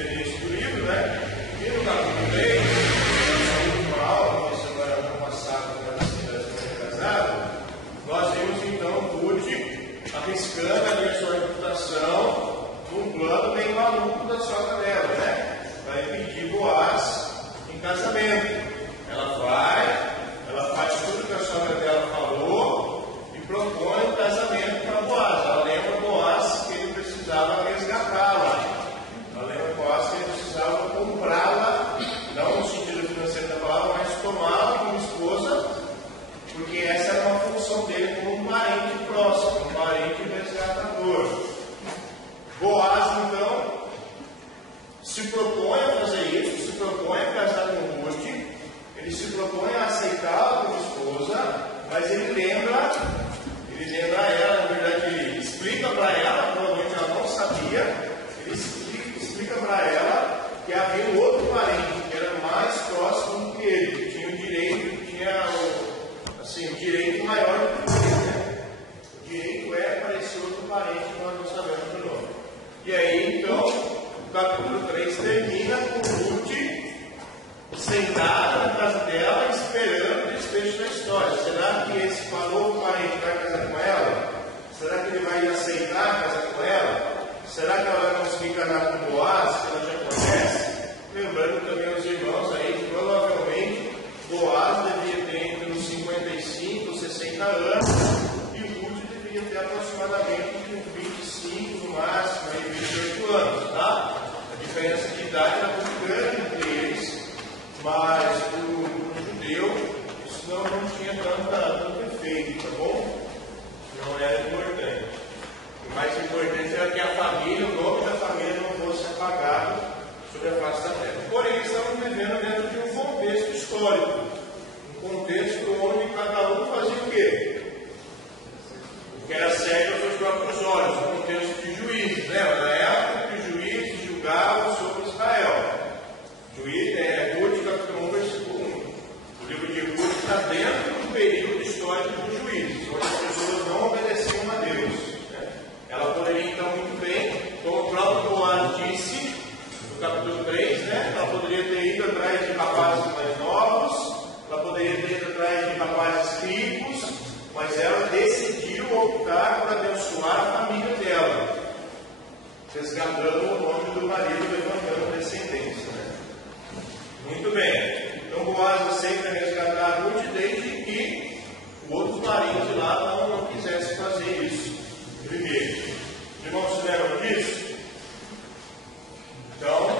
referência do livro, né? E no capítulo 3, na última aula, que semana passada, da semana retrasada, nós vimos então Ruth arriscando ali a sua reputação num plano bem maluco da sogra dela, né? Para impedir Boaz em casamento. Ela faz tudo que a sogra dela falou e propõe um casamento para Boaz. Ela lembra Boaz que ele precisava resgatá-la. Ela lembra Boaz que ele precisava comprá-la, não no sentido financeiro da palavra, mas tomá-la como esposa, porque essa era uma função dele como um parente próximo, um parente resgatador. Boaz, então, se propõe a fazer isso, se propõe a casar com Ruth, ele se propõe a aceitá-la como esposa, mas ele lembra a ela, na verdade, ele explica para ela, provavelmente ela não sabia, ele explica para ela que havia um outro parente que era mais próximo que ele, que tinha o direito maior do que ele, né? O direito é para esse outro parente que nós não sabemos o nome. E aí, então, o capítulo 3 termina com Ruth sentada na casa dela, esperando o desfecho da história. Será que esse falou parente vai casar com ela? Será que ele vai aceitar casar com ela? Será que ela vai conseguir casar com Boaz, que ela já conhece? Lembrando também os irmãos aí que provavelmente Boaz devia ter entre uns 55 e 60 anos e Ruth deveria ter aproximadamente uns 25 no máximo, aí 28 anos, tá? A diferença de idade era muito grande entre eles, mas para o judeu isso não tinha tanto efeito, tá bom? Não era importante. O mais importante era que a família, o nome da família não fosse apagado sobre a face da terra. Porém, eles estavam vivendo dentro de um contexto histórico, um contexto onde cada um fazia o quê? O que era certo aos seus próprios olhos, um contexto de juízes, né? Na época que os juízes julgavam sobre Israel. Ruth, capítulo 1, versículo 1. O livro de Ruth está dentro do período histórico dos juízes, onde as pessoas não obedeciam a Deus, né? Ela poderia, então, muito bem, como o próprio Boaz disse, no capítulo 3, né? Ela poderia ter ido atrás de rapazes mais novos, ela poderia ter ido atrás de rapazes ricos, mas ela decidiu optar por abençoar a família dela, resgatando o nome do marido, levantando descendência, né? Muito bem. Então Boaz aceita resgatar Ruth desde que o outro marido de lá não quisesse fazer isso primeiro. Os irmãos se lembram disso? Então,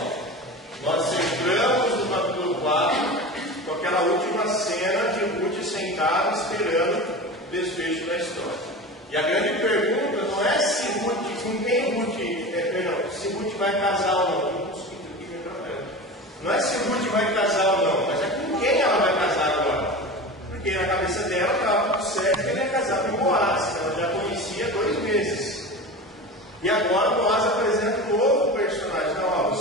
nós entramos no capítulo 4 com aquela última cena de Ruth sentada esperando o desfecho da história. E a grande pergunta não é se Ruth, com quem Ruth, se Ruth vai casar ou não. Não é se Ruth vai casar ou não, mas é com quem ela vai casar agora. Porque na cabeça dela estava tudo certo que ele ia casar com Boaz, que ela já conhecia há 2 meses. E agora Boaz apresenta um novo personagem. Não, ó,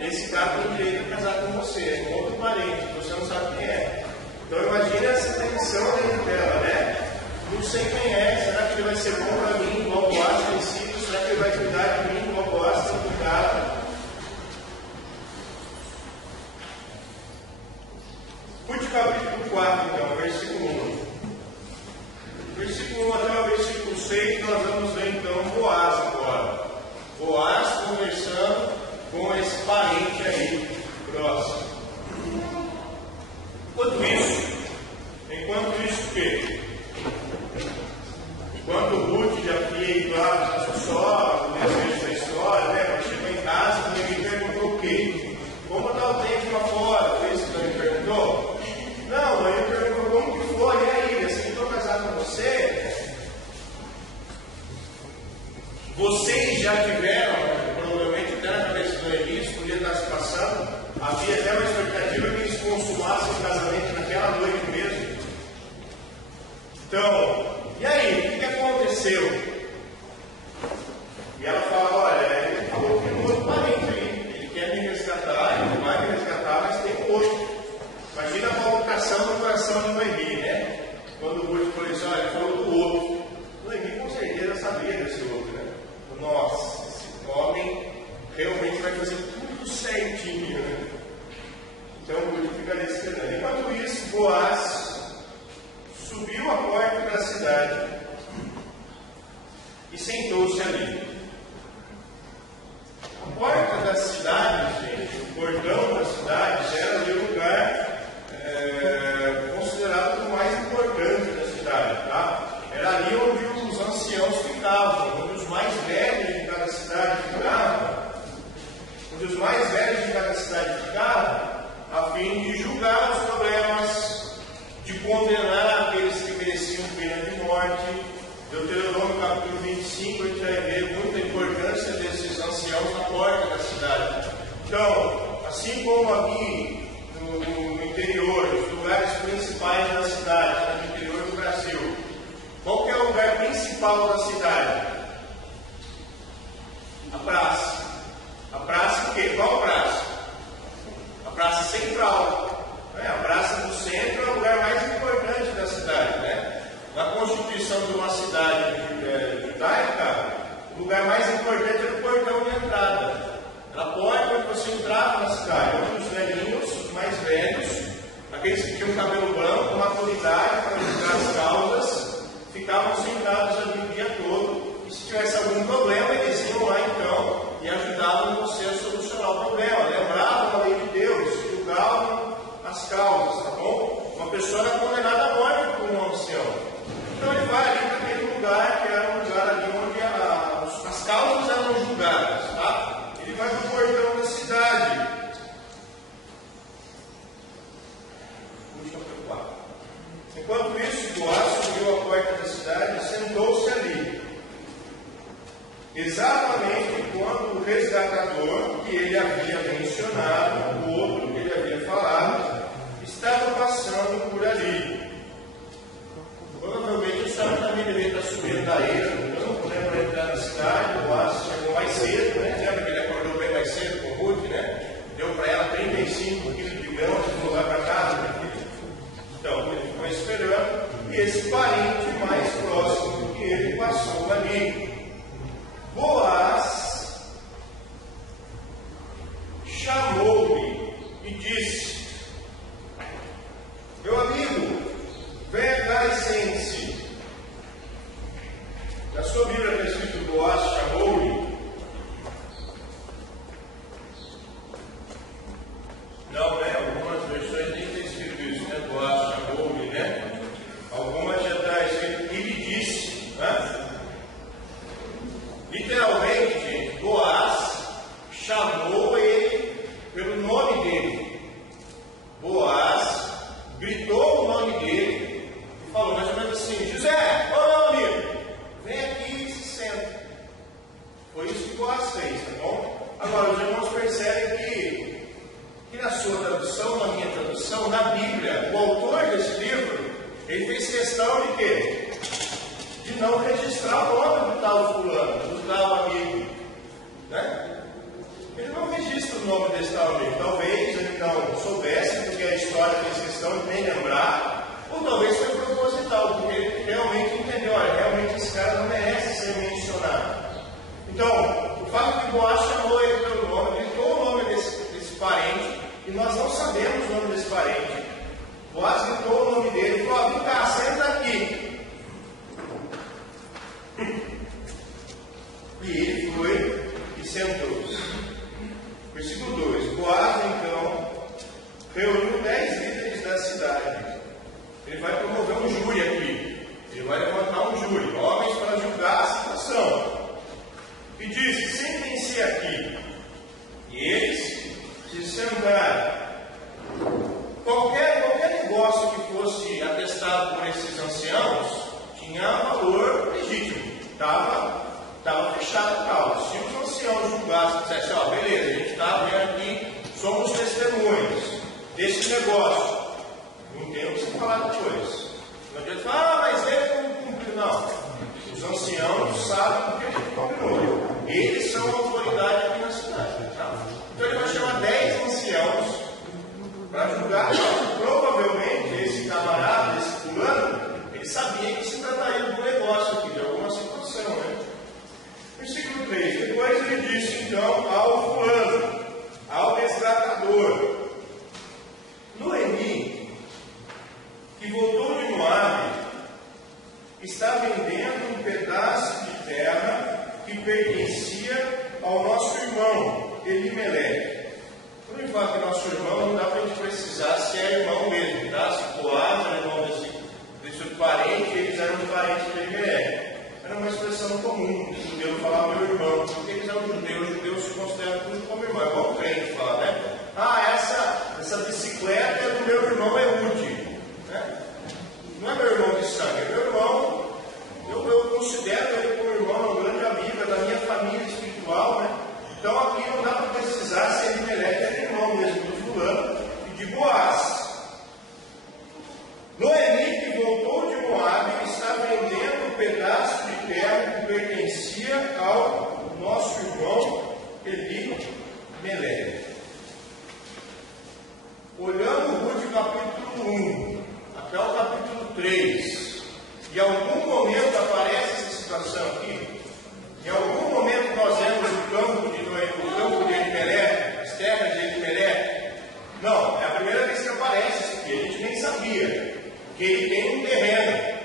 esse cara tem direito a casar com você, é um outro parente, você não sabe quem é. Então imagina essa tensão dentro dela, né? Não sei quem é, será que ele vai ser bom para mim, igual Boaz tem sido? Será que ele vai cuidar de mim, igual Boaz tem cuidado? Ruth capítulo 4, então, versículo 1. Versículo 1 até o versículo 6, nós vamos ver então Boaz agora. Boaz conversando com esse parente aí próximo. Enquanto isso, o quê? Enquanto Ruth já tinha ido lá na sua sogra, no desfecho da história, né? Quando chegou em casa, ninguém perguntou o quê? Como está o tempo lá fora? Foi isso que ele perguntou? Não, ele perguntou como que foi, e aí, aceitou casar com você? Vocês já tiveram, provavelmente até na cabeça do Elias, podia estar se passando, havia até uma expectativa que eles consumassem o casamento naquela noite mesmo. Então, e aí, o que aconteceu? esperando. Enquanto isso, Boaz subiu a porta da cidade e sentou-se ali. A porta da cidade, gente, o portão da cidade, era ali o lugar considerado o mais importante da cidade, tá? Era ali onde os anciãos ficavam, onde os mais velhos de cada cidade ficavam, a fim de julgar os problemas, de condenar aqueles que mereciam pena de morte. Deuteronômio capítulo 25, a gente vai ver muita importância desses anciãos na porta da cidade. Então, assim como aqui no interior, os lugares principais da cidade, no interior do Brasil, qual que é o lugar principal da cidade? A praça. A praça o quê? Qual praça? A praça central. A praça do centro é o lugar mais importante da cidade, né? Na constituição de uma cidade judaica, o lugar mais importante era o portão de entrada. A porta onde você entrava na cidade, onde os velhinhos, os mais velhos, aqueles que tinham cabelo branco, maturidade para julgar as causas, ficavam sentados ali o dia todo. E se tivesse algum problema, eles iam lá então e ajudavam você a solucionar o problema. Lembravam a lei de Deus, julgavam as causas, tá bom? Uma pessoa era condenada à morte por um ancião. Então ele vai ali para aquele lugar, que era um lugar ali onde as causas eram julgadas, tá? Ele vai para o portão da cidade. Enquanto isso, Boaz subiu a porta da cidade e sentou-se ali. Exatamente quando o resgatador que ele havia mencionado, o outro que ele havia falado, estava passando por ali. Provavelmente estava também devia estar subindo da ilha, para entrar na cidade. O Boaz chegou mais cedo, né? Lembra que ele acordou bem mais cedo com o Ruth, né? Deu para ela 35 quilos de grãos e foi lá para casa, né? Então, ele ficou esperando, e esse parente mais próximo que ele passou ali. Boaz chamou-me e disse: meu amigo, venha cá e sente-se. Na sua Bíblia está escrito Boaz chamou-me? Não, né? Algumas versões nem tem escrito isso, né? Boaz chamou-me, né? Algumas já está escrito ele disse, né? Literalmente, gente, Boaz chamou ele pelo nome dele. Boaz gritou o nome dele e falou mais ou menos assim: José, ô meu amigo, vem aqui e se senta. Foi isso que Boaz fez, tá bom? Agora, os irmãos percebem que na sua tradução, na minha tradução, na Bíblia, o autor desse livro, ele fez questão de quê? De não registrar o nome do tal fulano, do tal amigo, né? Ele não registra o nome desse tal amigo. Talvez ele não soubesse, porque a história fez questão de nem lembrar, ou talvez foi proposital, porque ele realmente entendeu, olha, realmente esse cara não merece ser mencionado. Então, o fato que Boaz chamou ele pelo nome, gritou o nome desse parente, e nós não sabemos o nome desse parente. Boaz gritou o nome dele e falou: vem cá, senta aqui. E ele foi e sentou-se. Versículo 2: Boaz então reuniu 10 líderes da cidade. Ele vai promover um júri aqui. Ele vai levantar um júri, homens para julgar a situação. E disse: sentem-se aqui. E eles se sentaram. Qualquer negócio que fosse atestado por esses anciãos tinha valor legítimo. Estava fechado a causa. Se os anciãos julgassem e dissessem: ó, beleza, a gente está vendo aqui, somos testemunhas desse negócio, não tem o que se falar depois. Não adianta falar: mas ele não cumpriu. Não. Os anciãos sabem o que ele combinou. Eles são a autoridade aqui na cidade. Tá? Então ele vai chamar 10 anciãos para julgar. Provavelmente esse camarada, esse fulano, ele sabia que se trataria de um negócio aqui, de alguma situação, né? Versículo 3: depois ele disse então ao fulano, ao resgatador: Noemi 1 até o capítulo 3, em algum momento aparece essa situação aqui? Em algum momento nós vemos o campo de Elimelec, as terras de Elimelec? Não, é a primeira vez que aparece isso aqui. A gente nem sabia que ele tem um terreno,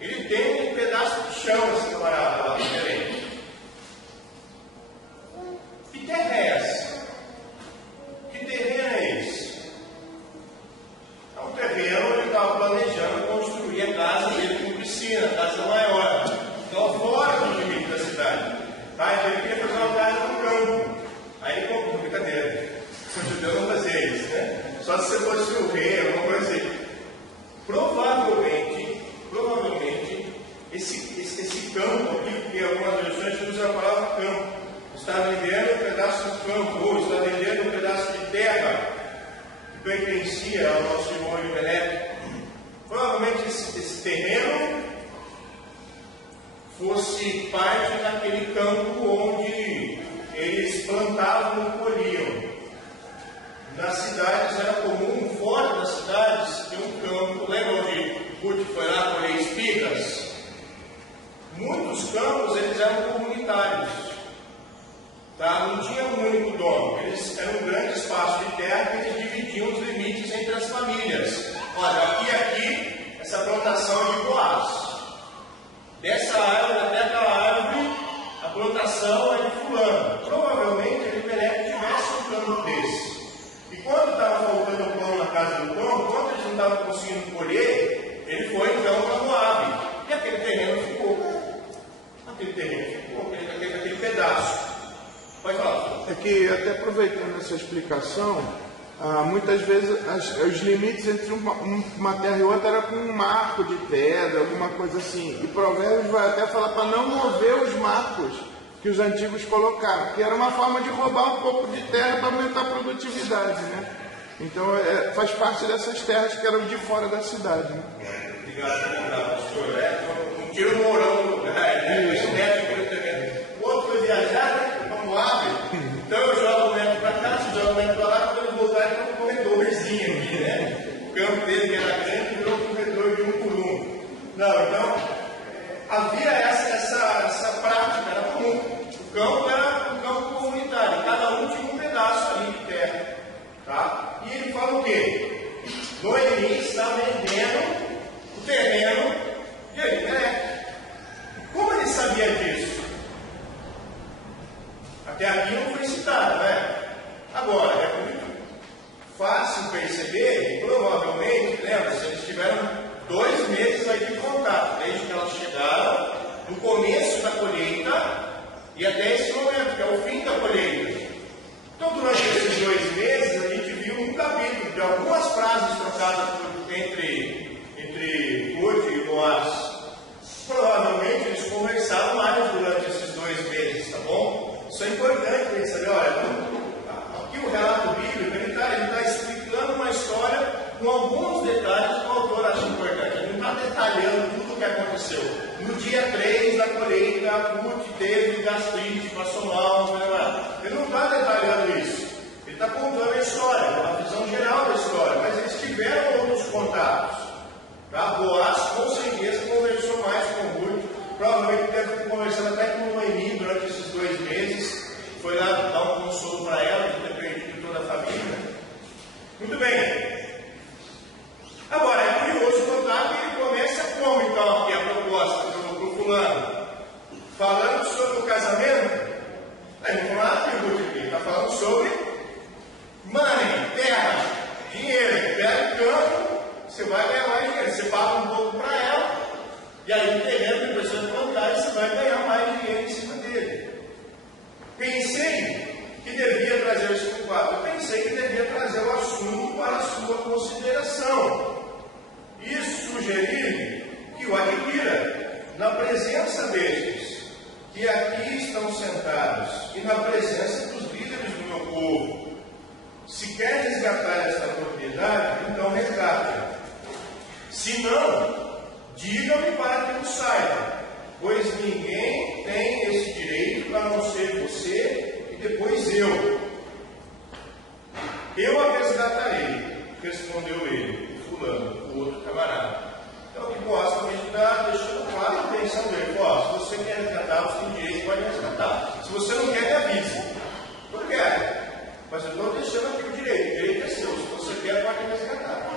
ele tem um pedaço de chão, esse camarada lá diferente. Que terra é essa? Que terreno é esse? É um terreno onde ele estava planejando construir a casa dele com piscina, a casa maior. Então, fora do limite da cidade. Tá? Então, ele queria fazer uma casa no campo. Aí ele comprou, brincadeira. São judeus não fazia isso, né? Só se você fosse o rei, alguma coisa assim. Provavelmente, esse campo aqui, que algumas versões usam a palavra campo, está vendendo um pedaço de campo, ou está vendendo um pedaço de terra que pertencia ao nosso irmão Elimelec. Provavelmente esse terreno fosse parte daquele campo onde eles plantavam e colhiam. Nas cidades era comum, fora das cidades, ter um campo. Lembra onde Ruth foi lá colher espigas? Muitos campos eles eram comunitários. Tá? Não tinha um único dono. Eles eram um grande espaço de terra que eles dividiam os limites entre as famílias. Olha, aqui, essa plantação é de Boaz. Dessa árvore até aquela árvore, a plantação é de fulano. Provavelmente Elimelec tivesse um campo desse. E quando estava faltando pão na casa do pão, quando eles não estavam conseguindo colher, ele foi então para Moabe. E aquele terreno ficou. Aquele pedaço. Pode falar. É que, até aproveitando essa explicação, muitas vezes os limites entre uma terra e outra era com um marco de pedra, alguma coisa assim. E Provérbios vai até falar para não mover os marcos que os antigos colocaram, que era uma forma de roubar um pouco de terra para aumentar a produtividade, né? Então faz parte dessas terras que eram de fora da cidade, né? Obrigado, pastor. Um tiro morão no lugar, né? O outro foi viajar, né? Vamos lá, então eu jogo o neto para cá, você joga o neto para lá, quando ele voltar ele tem um corredorzinho aqui, né? O campo dele que era grande virou um corredor de 1 por 1. Não, então havia essa prática, era comum. O campo era um campo comunitário, cada um tinha um pedaço ali de terra. Tá? E ele fala o quê? Noemi está vendendo o terreno de Elimelec. Como ele sabia disso? Até aqui não foi citado, né? Agora, é muito fácil perceber, e provavelmente, lembra-se, eles tiveram 2 meses aí de contato, desde que elas chegaram, no começo da colheita, e até esse momento, que é o fim da colheita. Então, durante esses 2 meses, a gente viu um capítulo de algumas frases trocadas entre Ruth e Boaz. Provavelmente eles conversaram mais durante esses 2 meses, tá bom? Isso é importante para saber. Olha, aqui o relato bíblico, ele está explicando uma história com alguns detalhes que o autor acha importante. Ele não está detalhando tudo o que aconteceu. No dia 3 da colheita, Ruth teve gastrite, passou mal, ele não está detalhando isso. Ele está contando a história, uma visão geral da história, mas eles tiveram outros contatos. Tá? Boaz, com certeza, conversou mais com Ruth, provavelmente deve ter conversado até com Noemi durante esses 2 meses, foi lá dar um consolo para ela, de ter perdido toda a família. Muito bem. Agora, é curioso notar que ele começa como, então, aqui a proposta para o fulano? Falando sobre o casamento. Aí não fala nada de Ruth aqui, está falando sobre money, terra, dinheiro. Pega o campo, você vai ganhar mais dinheiro. Você paga um pouco para ela, e aí o terreno que precisa plantar, e você vai ganhar mais dinheiro em cima dele. Pensei que devia trazer esse culpado. Eu pensei que devia trazer o assunto para a sua consideração. E sugerir que o adquira na presença destes, que aqui estão sentados, e na presença dos líderes do meu povo. Se quer resgatar esta propriedade, então resgate. Se não, diga-me para que eu saiba, pois ninguém tem esse direito a não ser você e depois eu. Eu a resgatarei, respondeu ele. fulano, o outro camarada. Então, o que Boaz também está deixando claro a intenção dele. Se você quer resgatar, você tem direito, pode resgatar. Se você não quer, me avise. Eu quero. Mas eu estou deixando aqui o direito. O direito é seu. Se você quer, pode resgatar.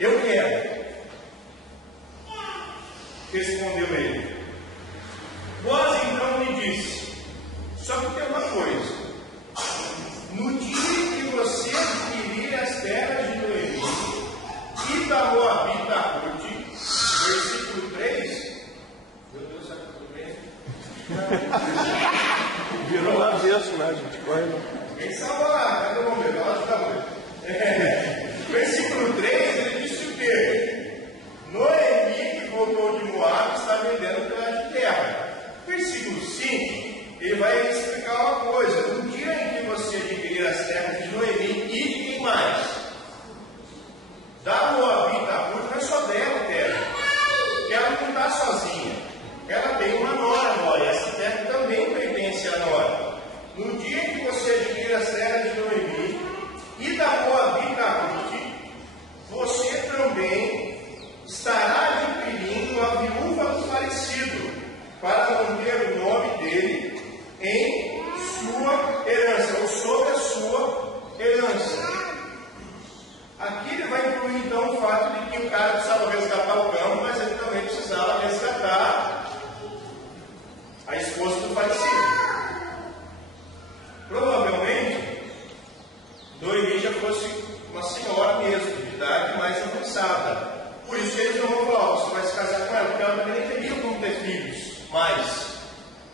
Eu quero. Respondeu ele. Boaz então me disse: só que tem uma coisa. No dia que você adquirir as terras de Noemi e da Moabita Ruth, versículo 3. Meu Deus, sabe tudo bem? Virou lá avesso, né, gente? Corre lá. Quem salva lá? Cadê o momento? Ela está muito. Versículo 3, ele disse o quê? Noemi, que voltou de Moab, está vendendo pela de terra. Versículo 5, ele vai explicar uma coisa. No dia em que você adquirir as terras de Noemi e de quem mais? Da Moabita Ruth, não é só dela terra. Ela não está sozinha. Ela tem uma nora, e essa terra também pertence à nora. No dia em que você adquirir as terras de Noemi e da Moabita Ruth, você também estará adquirindo a viúva do falecido, para manter o nome dele em sua herança, ou sobre a sua herança. Aqui ele vai incluir então o fato de que o cara precisava resgatar o campo, mas ele também precisava resgatar a esposa do falecido. Provavelmente, Noemi já fosse uma senhora mesmo, de idade mais avançada. Por isso que eles não vão falar: você vai se casar com ela, porque ela também nem teria como ter filhos. Mas,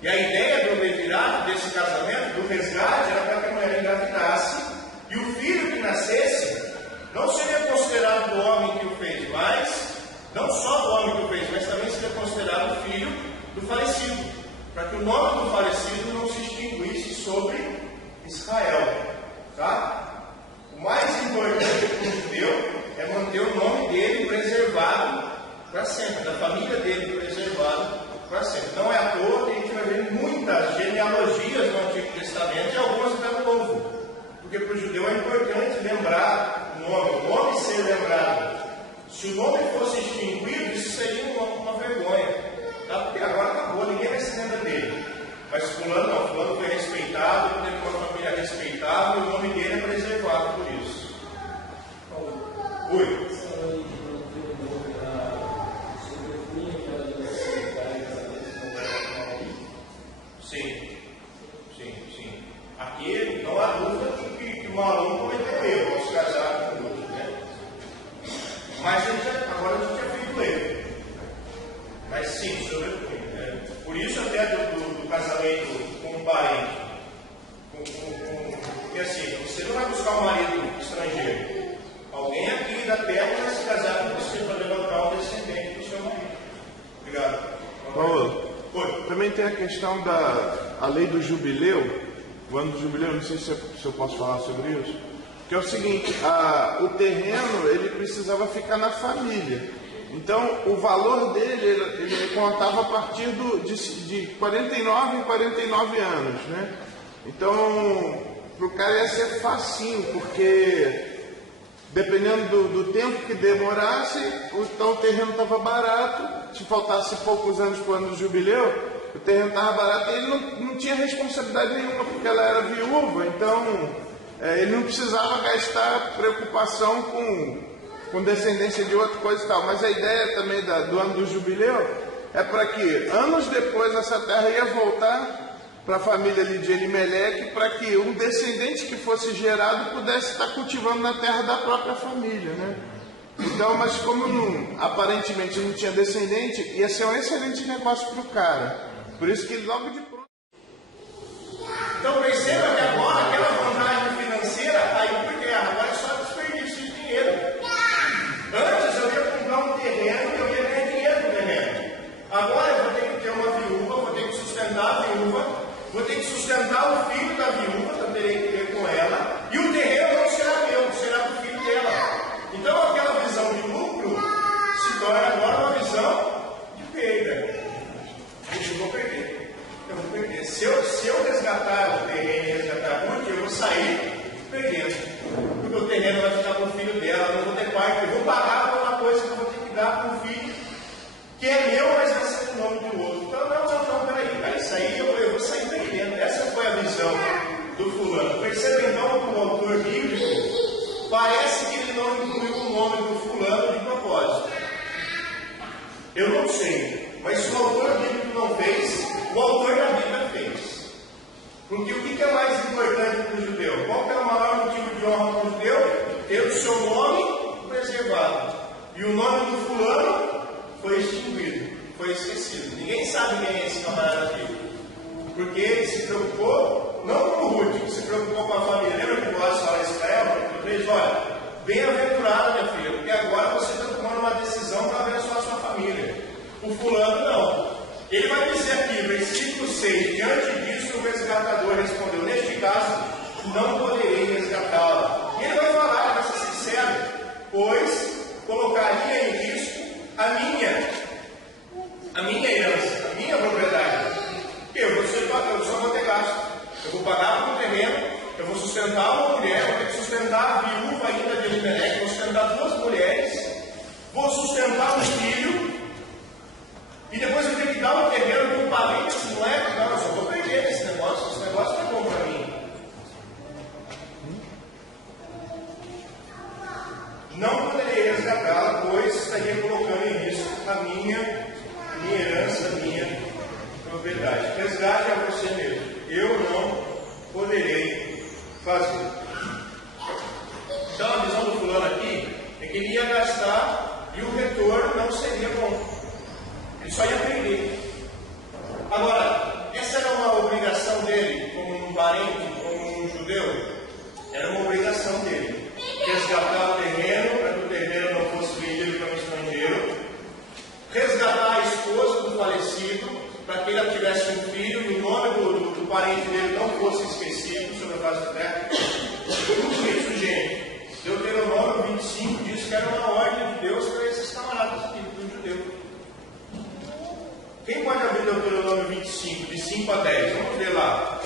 e a ideia do levirato, desse casamento, do resgate, era para que a mulher engravidasse e o filho que nascesse não seria considerado do homem que o fez, mas não só do homem que o fez, mas também seria considerado filho do falecido, para que o nome do falecido não se extinguisse sobre Israel. Tá? O mais importante para o judeu é manter o nome dele preservado para sempre, da família dele preservado para sempre. Não é à toa que a gente vai ver muitas genealogias no Antigo Testamento e algumas até no Novo. Porque para o judeu é importante lembrar o nome ser lembrado. Se o nome fosse extinguido, isso seria uma vergonha. Tá? Porque agora acabou, ninguém vai se lembrar dele. Mas fulano não, fulano foi respeitado, teve uma família respeitável, e o nome dele é preservado por isso. Oi. Sim. Aqui não há dúvida que o aluno cometeu erro ao se casar com o outro, né? Mas agora a gente já fez o erro. Mas sim, sobrepunha. Por isso até do casamento com um parente. Porque assim, você não vai buscar um marido estrangeiro. Alguém aqui da terra vai se casar com você para levantar um descendente do seu marido. Obrigado. Paulo, também tem a questão da lei do jubileu, o ano do jubileu, não sei se eu posso falar sobre isso, que é o seguinte: o terreno ele precisava ficar na família. Então, o valor dele, ele contava a partir de 49 em 49 anos, né? Então, para o cara ia ser facinho, porque dependendo do tempo que demorasse, então o terreno estava barato. Se faltasse poucos anos para o ano do jubileu, o terreno estava barato e ele não tinha responsabilidade nenhuma, porque ela era viúva. Então, ele não precisava gastar preocupação com descendência de outra coisa e tal. Mas a ideia também do ano do jubileu é para que anos depois essa terra ia voltar para a família ali de Elimeleque, para que um descendente que fosse gerado pudesse estar cultivando na terra da própria família, né? Então, mas como aparentemente não tinha descendente, ia ser um excelente negócio para o cara. Por isso que logo de pronto... Então perceba que agora aquela vantagem financeira aí por terra, agora é só desperdício de dinheiro. Antes eu ia comprar um terreno e eu ia ganhar dinheiro no terreno. Agora eu vou ter que ter uma viúva, vou ter que sustentar a viúva, vou ter que sustentar o filho da viúva, que eu terei que ter com ela, e o terreno não será meu, será do filho dela. Então aquela visão de lucro se torna agora uma visão de perda. Eu vou perder. Se eu resgatar o terreno e resgatar Perceba então que o autor bíblico parece que ele não incluiu o nome do fulano de propósito. Eu não sei, mas se o autor bíblico não fez, o autor da Bíblia fez. Porque o que é mais importante para o judeu? Qual que é o maior motivo de honra para o judeu? Ter o seu nome preservado. E o nome do fulano foi extinguido, foi esquecido. Ninguém sabe quem é esse camarada aqui. Porque ele se preocupou, não com o Ruth, se preocupou com a família. Lembra que Boaz fala a Israel, capítulo 3? Olha, bem-aventurada, minha filha, porque agora você está tomando uma decisão para abençoar a sua família. O fulano não. Ele vai dizer aqui, versículo 6, diante disso o resgatador respondeu, neste caso, não poderei resgatá-la. E ele vai falar, ele vai ser sincero, pois colocaria em risco a minha herança, a minha propriedade. Eu só vou ter gasto. Eu vou pagar por um terreno, eu vou sustentar uma mulher, vou ter que sustentar a viúva ainda de Elimelec, vou sustentar 2 mulheres, vou sustentar um filho, e depois eu tenho que dar o terreno para um parente, esse moleque, não, eu só vou perder esse negócio não é bom para mim. Não poderei resgatá-la, pois estaria colocando em risco a minha herança, a minha propriedade. Resgate a você mesmo. Eu não poderei fazer. Então a visão do fulano aqui é que ele ia gastar e o retorno não seria bom. Ele só ia perder. Agora, essa era uma obrigação dele, como um parente, como um judeu? Era uma obrigação dele. Resgatar o terreno, para que o terreno não fosse vendido para um estrangeiro. Resgatar a esposa do falecido, para que ele tivesse um filho e o nome do parente dele não fosse esquecido sobre a face da terra. Tudo isso, gente, Deuteronômio 25 diz que era uma ordem de Deus para esses camaradas aqui, do judeu. Quem pode abrir Deuteronômio 25, de 5 a 10? Vamos ver lá.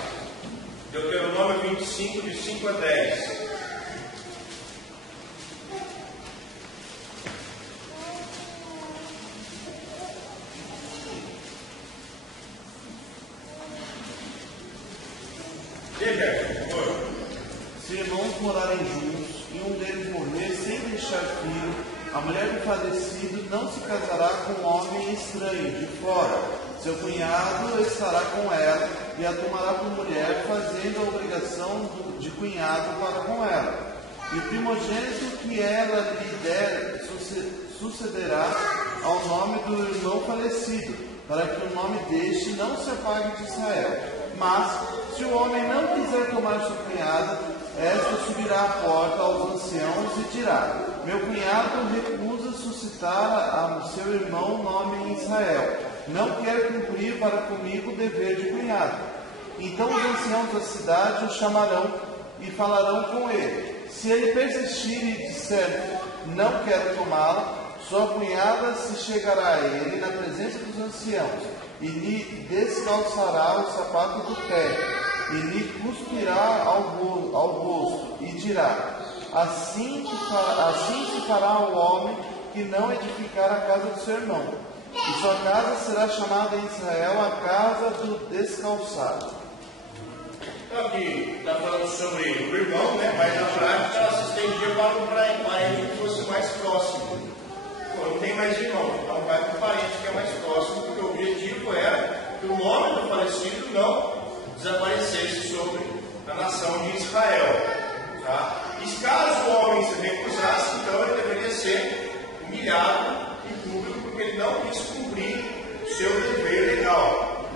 Deuteronômio 25, de 5 a 10. Se irmãos morarem juntos e um deles morrer sem deixar filho, a mulher do falecido não se casará com um homem estranho de fora. Seu cunhado estará com ela e a tomará por mulher, fazendo a obrigação de cunhado para com ela. E o primogênito que ela lhe der sucederá ao nome do irmão falecido, para que o nome deste não se apague de Israel. Mas, se o homem não quiser tomar sua cunhada, esta subirá à porta aos anciãos e dirá: meu cunhado recusa suscitar a seu irmão nome em Israel. Não quer cumprir para comigo o dever de cunhado. Então os anciãos da cidade o chamarão e falarão com ele. Se ele persistir e disser: não quero tomá-la, sua cunhada se chegará a ele na presença dos anciãos e lhe descalçará o sapato do pé e lhe cuspirá ao rosto e dirá: assim se fará o homem que não edificar a casa do seu irmão, e sua casa será chamada em Israel a casa do descalçado. Então aqui está falando sobre o irmão, né? Mas na prática ela se estendia para um parente que fosse mais próximo. Pô, não tem mais irmão, então vai para o parente que é mais próximo, porque o objetivo era que o nome do falecido não desaparecesse sobre a nação de Israel. Tá? E caso o homem se recusasse, então ele deveria ser humilhado em público, porque ele não quis cumprir seu dever legal.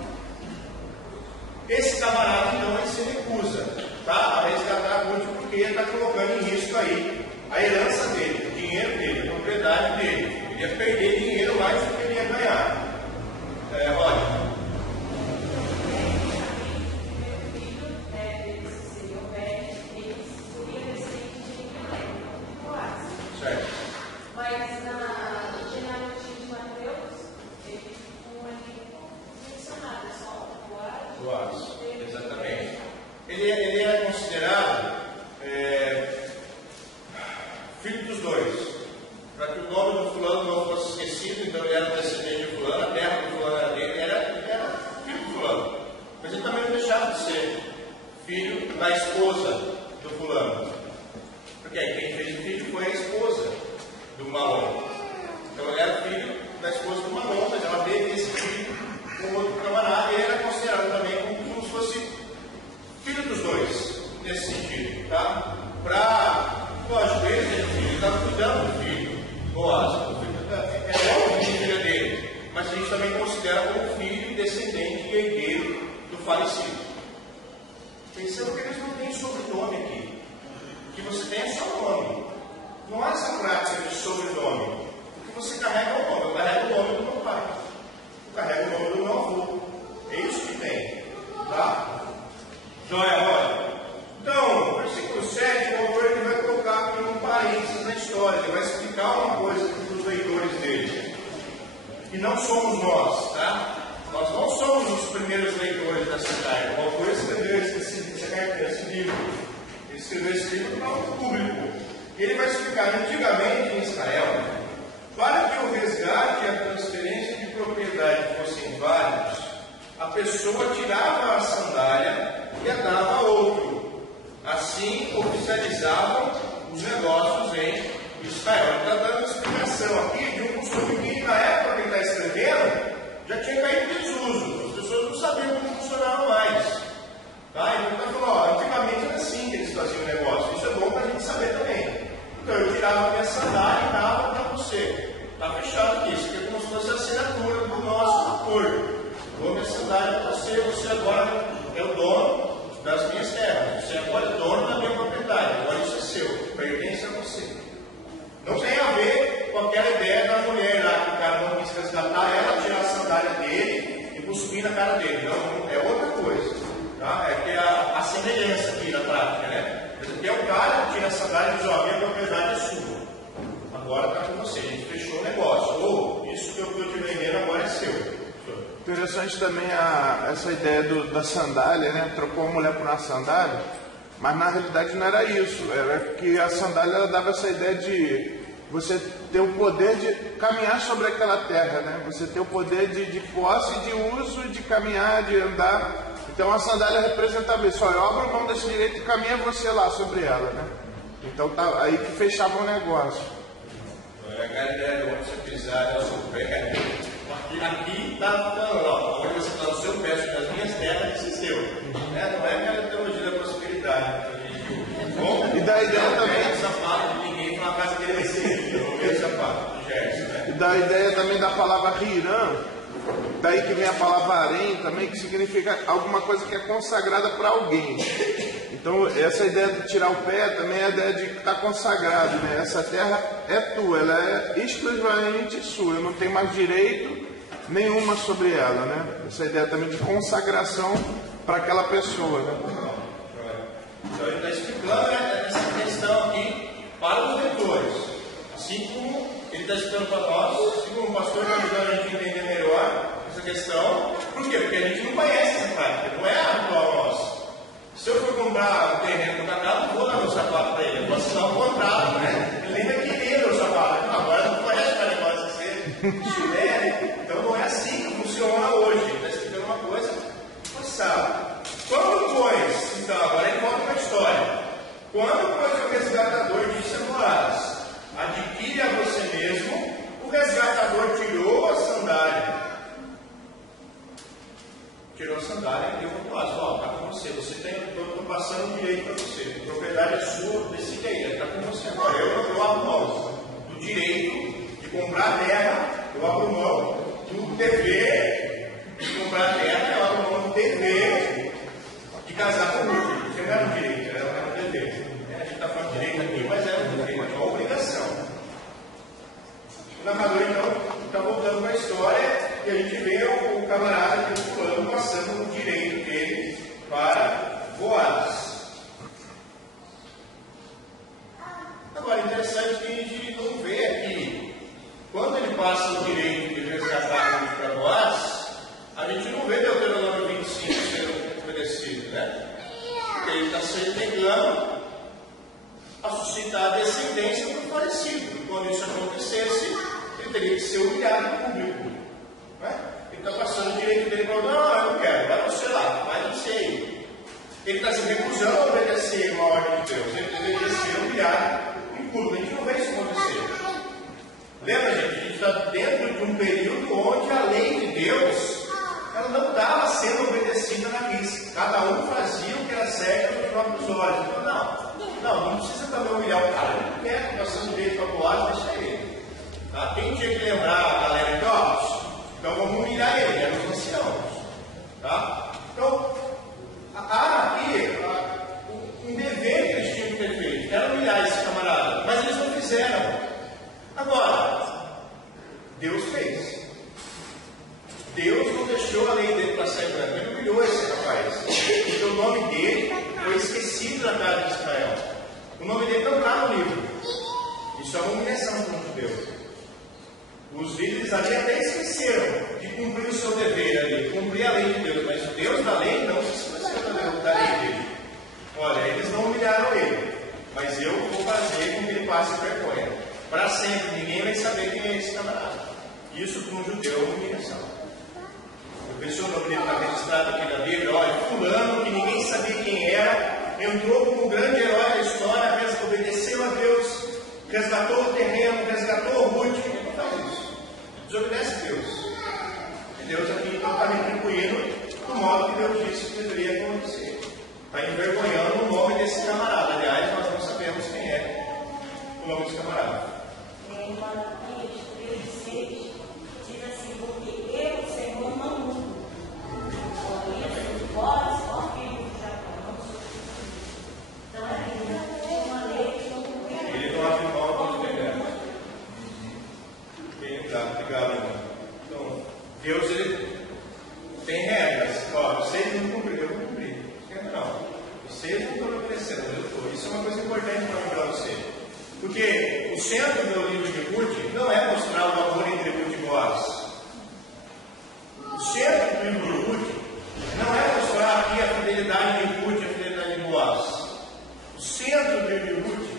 Esse camarada, então, ele se recusa, tá, a resgatar a Ruth, porque ele está colocando em risco aí a herança dele, o dinheiro dele, a propriedade dele. Ele ia perder dinheiro mais do que ele ia ganhar. Olha. Certo. Mas na genealogia de Mateus, ele não é mencionado, é só Boaz, exatamente. Ele era considerado filho dos dois. Para que o nome do fulano não fosse esquecido, então ele era descendente de fulano, a terra do fulano era dele, era tá? Lógico, ele está cuidando do filho, Boaz, é o filho dele, mas a gente também considera como filho, descendente e herdeiro do falecido. Pensando que eles não têm sobrenome aqui, o que você tem é só nome, não há essa prática de sobrenome, o que você carrega é o nome, eu carrego o nome do meu pai, eu carrego o nome do meu avô, é isso que tem, tá? Joia, olha. Então, versículo 7, o autor ele vai colocar aqui um parênteses na história, ele vai explicar uma coisa para os leitores dele. Que não somos nós, tá? Nós não somos os primeiros leitores dessa carta. O autor escreveu esse livro. Ele escreveu esse livro para o público. E ele vai explicar, antigamente em Israel, para que o resgate e a transferência de propriedade fossem válidos, a pessoa tirava a sandália e a dava a outro. Assim oficializavam os negócios em Israel. Ele está dando uma explicação aqui de um costume que na época que ele está escrevendo já tinha caído em desuso. As pessoas não sabiam como funcionava mais. Tá? Então ele está falando, ó, antigamente era assim que eles faziam o negócio. Isso é bom para a gente saber também. Então eu tirava a minha sandália e dava para você. Está fechado aqui. Isso aqui é como se fosse a assinatura do nosso acordo. Dou minha sandália para você. Você agora é o dono das minhas terras. Você agora é dono da minha propriedade. Agora isso é seu. Pertence a você. Não tem a ver com aquela ideia da mulher lá, que o cara não quis resgatar ela, tirar a sandália dele e cuspir na cara dele. Não, é outra coisa. Tá? É que a semelhança aqui na prática, né? Aqui é o cara que tira a sandália e diz, ó, a minha propriedade é sua. Agora está com você. A gente fechou o negócio. Ou isso que eu estou te vendendo agora é seu. Interessante também essa ideia da sandália, né? Trocou a mulher por uma sandália, mas na realidade não era isso. Era que a sandália ela dava essa ideia de você ter o poder de caminhar sobre aquela terra, né? Você ter o poder de posse, de uso, de caminhar, de andar. Então a sandália representava isso. Olha, eu abro mão desse direito e caminha você lá sobre ela, né? Então tá aí que fechava o negócio. A ideia de onde você pisar é o seu pé. Aqui está falando, ó, onde você está no seu pé, sobre as minhas terras, isso é seu. Não é aquela teologia da prosperidade. Bom, e da ideia também. Essa parte de ninguém para a casa dele vai ser eu ouvi essa parte do Gerson, né? E da ideia também da palavra Hirã, daí que vem a palavra Harém também, que significa alguma coisa que é consagrada para alguém. Então, essa ideia de tirar o pé também é a ideia de estar consagrado, né? Essa terra é tua, ela é exclusivamente sua, eu não tenho mais direito nenhuma sobre ela, né? Essa ideia também de consagração para aquela pessoa, né? Então, ele está explicando essa questão aqui para os leitores, assim como ele está explicando para nós, assim como o pastor está ajudando a gente a entender melhor essa questão. Por quê? Porque a gente não conhece essa prática, não é atual nossa. Se eu for comprar um terreno no Canadá, não vou dar meu sapato para ele, eu vou assinar um contrato, né? Ele nem vai querer meu sapato. Agora não conhece o negócio de ser chileno. Então não é assim que funciona hoje. Ele está explicando uma coisa passada. Quando, pois, então agora ele volta para a história. Quando, pois, o resgatador disse a Boaz, adquire a você mesmo, o resgatador tirou a sandália. Tirou a sandália e deu para Boaz. Ó, está com você. Você tem, estou passando o direito para você. A propriedade é sua, decide aí. Está com você agora. Eu abro mão do direito de comprar terra, eu abro mão do dever de comprar terra, eu abro mão do dever de casar com o outro. Porque não era um direito, era um dever. A gente está falando de direito aqui, mas era um dever, é uma obrigação. O narrador, então, está voltando para a história e a gente vê o camarada que o fulano passando o direito dele para Boaz. Agora, interessante que a gente não vê aqui, quando ele passa o direito de resgatar para Boaz, a gente não vê Deuteronômio 25 sendo obedecido, né? Porque ele está sendo tentando a suscitar a descendência do falecido. E quando isso acontecesse, ele teria que ser humilhado em público. Né? Ele está passando o direito dele para não, eu não quero, vai você lá, vai você aí. Ele está se recusando a obedecer uma ordem de Deus, ele deveria ser humilhado em público. A gente não vê isso acontecer. Lembra, gente? A gente está dentro de um período onde a lei de Deus ela não estava sendo obedecida na risca. Cada um fazia o que era certo nos próprios olhos. Então, não. Não precisa também humilhar o cara. Ele quer passar o direito para Boaz, deixa ele. Tá? Quem tinha que lembrar a galera de óculos? Então vamos humilhar ele, eram os anciãos. Tá? Então, há aqui um dever que eles tinham que ter feito, era humilhar esse camarada, mas eles não fizeram. Agora, Deus fez. Deus não deixou a lei dele passar em branco, ele humilhou esse rapaz. Porque o nome dele foi esquecido da casa de Israel. O nome dele não está no livro. Isso é uma humilhação para um judeu. Os líderes ali até esqueceram de cumprir o seu dever ali, cumprir a lei de Deus, mas o Deus da lei não se esqueceu da lei dele. Olha, eles não humilharam ele, mas eu vou fazer com que ele passe vergonha. Para sempre, ninguém vai saber quem é esse camarada. Isso para um judeu é uma humilhação. Eu penso no nome dele está registrado aqui na Bíblia, olha, fulano, que ninguém sabia quem era, entrou como um grande herói da história, obedeceu a Deus, resgatou o terreno, resgatou o Ruth. Ele não faz isso. Desobedece a Deus. E Deus aqui então está retribuindo do modo que Deus disse que deveria acontecer. Está envergonhando o nome desse camarada. Aliás, nós não sabemos quem é o nome desse camarada. Em Malaquias 3:6 diz assim: porque eu, Senhor, não mudo. Por isso, vós, ó filhos de Jacó, não sois. Então é uma lei que não cumpre. Ele não abre mão quando tem. Obrigado, irmão. Então, Deus ele tem regras. Ó, vocês não cumpriram, eu vou cumprir. Não. Vocês não estão obedecendo, eu estou. Isso é uma coisa importante para mim para você. Porque o centro do livro de Ruth não é mostrar o amor entre Ruth e Boaz. O centro do livro de Ruth não é mostrar aqui a fidelidade de Ruth e a fidelidade de Boaz. O centro do livro de Ruth,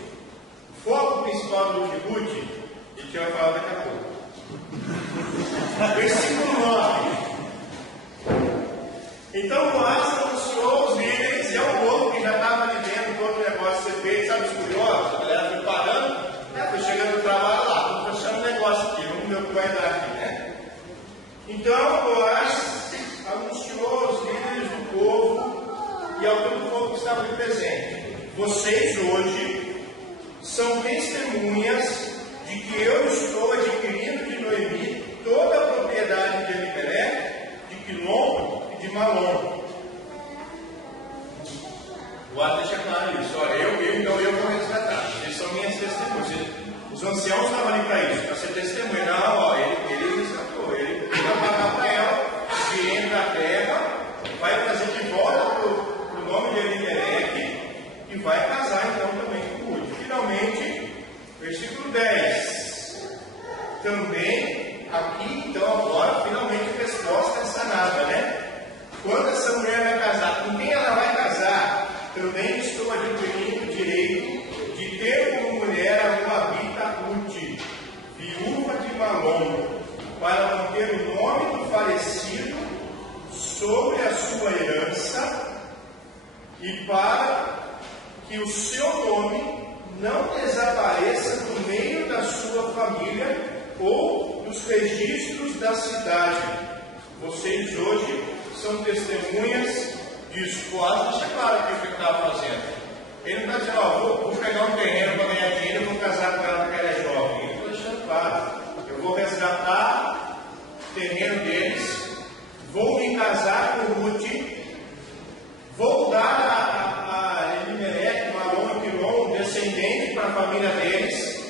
o foco principal do livro de Ruth, e que eu vou falar daqui a pouco. Versículo 9. Então Boaz anunciou os líderes e ao povo que já estava ali vendo todo o negócio ser feito, sabe os curiosos? A galera foi parando, né? Foi chegando no trabalho lá, estou fechando um negócio aqui, vamos ver o que vai dar aqui, né? Então Boaz anunciou aos líderes do povo e ao todo o povo que estava ali presente: vocês hoje são testemunhas de que eu estou adquirindo de Noemi toda a propriedade de Elimelec, de Quilom e de Malom. O ato deixa claro isso. Olha, eu vou resgatar. Eles são minhas testemunhas. Os anciãos estavam ali para isso, para ser testemunha. Não, ó, ele resgatou. Ele vai pagar para ela, virem da terra, vai trazer de volta o nome de Elimelec e vai casar então também com Ruth. Finalmente, versículo 10. Também, aqui então agora, finalmente a resposta é sanada, né? Quando essa mulher vai casar, com quem ela vai casar? Também estou adquirindo o direito de ter como mulher a Moabita Ruth, viúva de Malom, para manter o nome do falecido sobre a sua herança e para que o seu nome não desapareça do meio da sua família ou dos registros da cidade. Vocês hoje são testemunhas disso. Boaz deixa claro o que ele estava fazendo. Ele não está dizendo, ó, vou pegar um terreno para ganhar dinheiro e vou casar com ela porque ela é jovem. Ele está deixando claro. Eu vou resgatar o terreno deles, vou me casar com Ruth, vou dar a Elimelec, Malom e Quilom, um descendente para a família deles,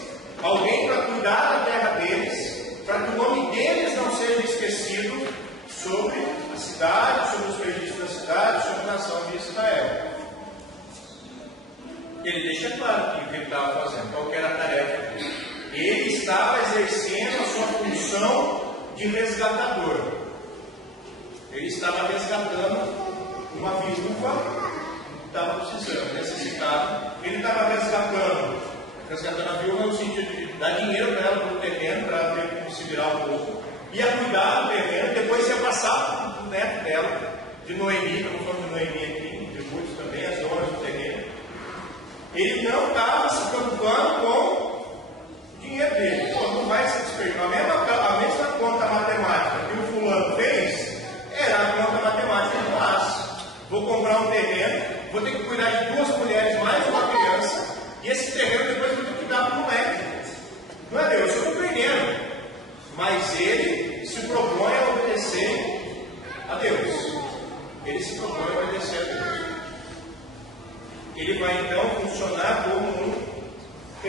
alguém para cuidar da terra deles, para que o nome deles não seja esquecido sobre a cidade, sobre os registros da cidade, sobre a nação de Israel. Ele deixa claro o que ele estava fazendo, qual era a tarefa dele. Ele estava exercendo a sua função de resgatador. Ele estava resgatando uma viúva que estava precisando, necessitada. Ele estava resgatando a viúva no sentido de dar dinheiro para ela para o terreno, para ela ter como se virar um pouco. Ia cuidar do terreno, depois ia passar para o neto dela, de Noemi, estamos falando de Noemi aqui, de Ruth também, as donas do terreno. Ele não estava se preocupando com o dinheiro dele. Quanto mais se desperdiçou, a mesma conta matemática que o fulano fez, era a conta matemática de Boaz. Vou comprar um terreno, vou ter que cuidar de 2 mulheres mais uma criança,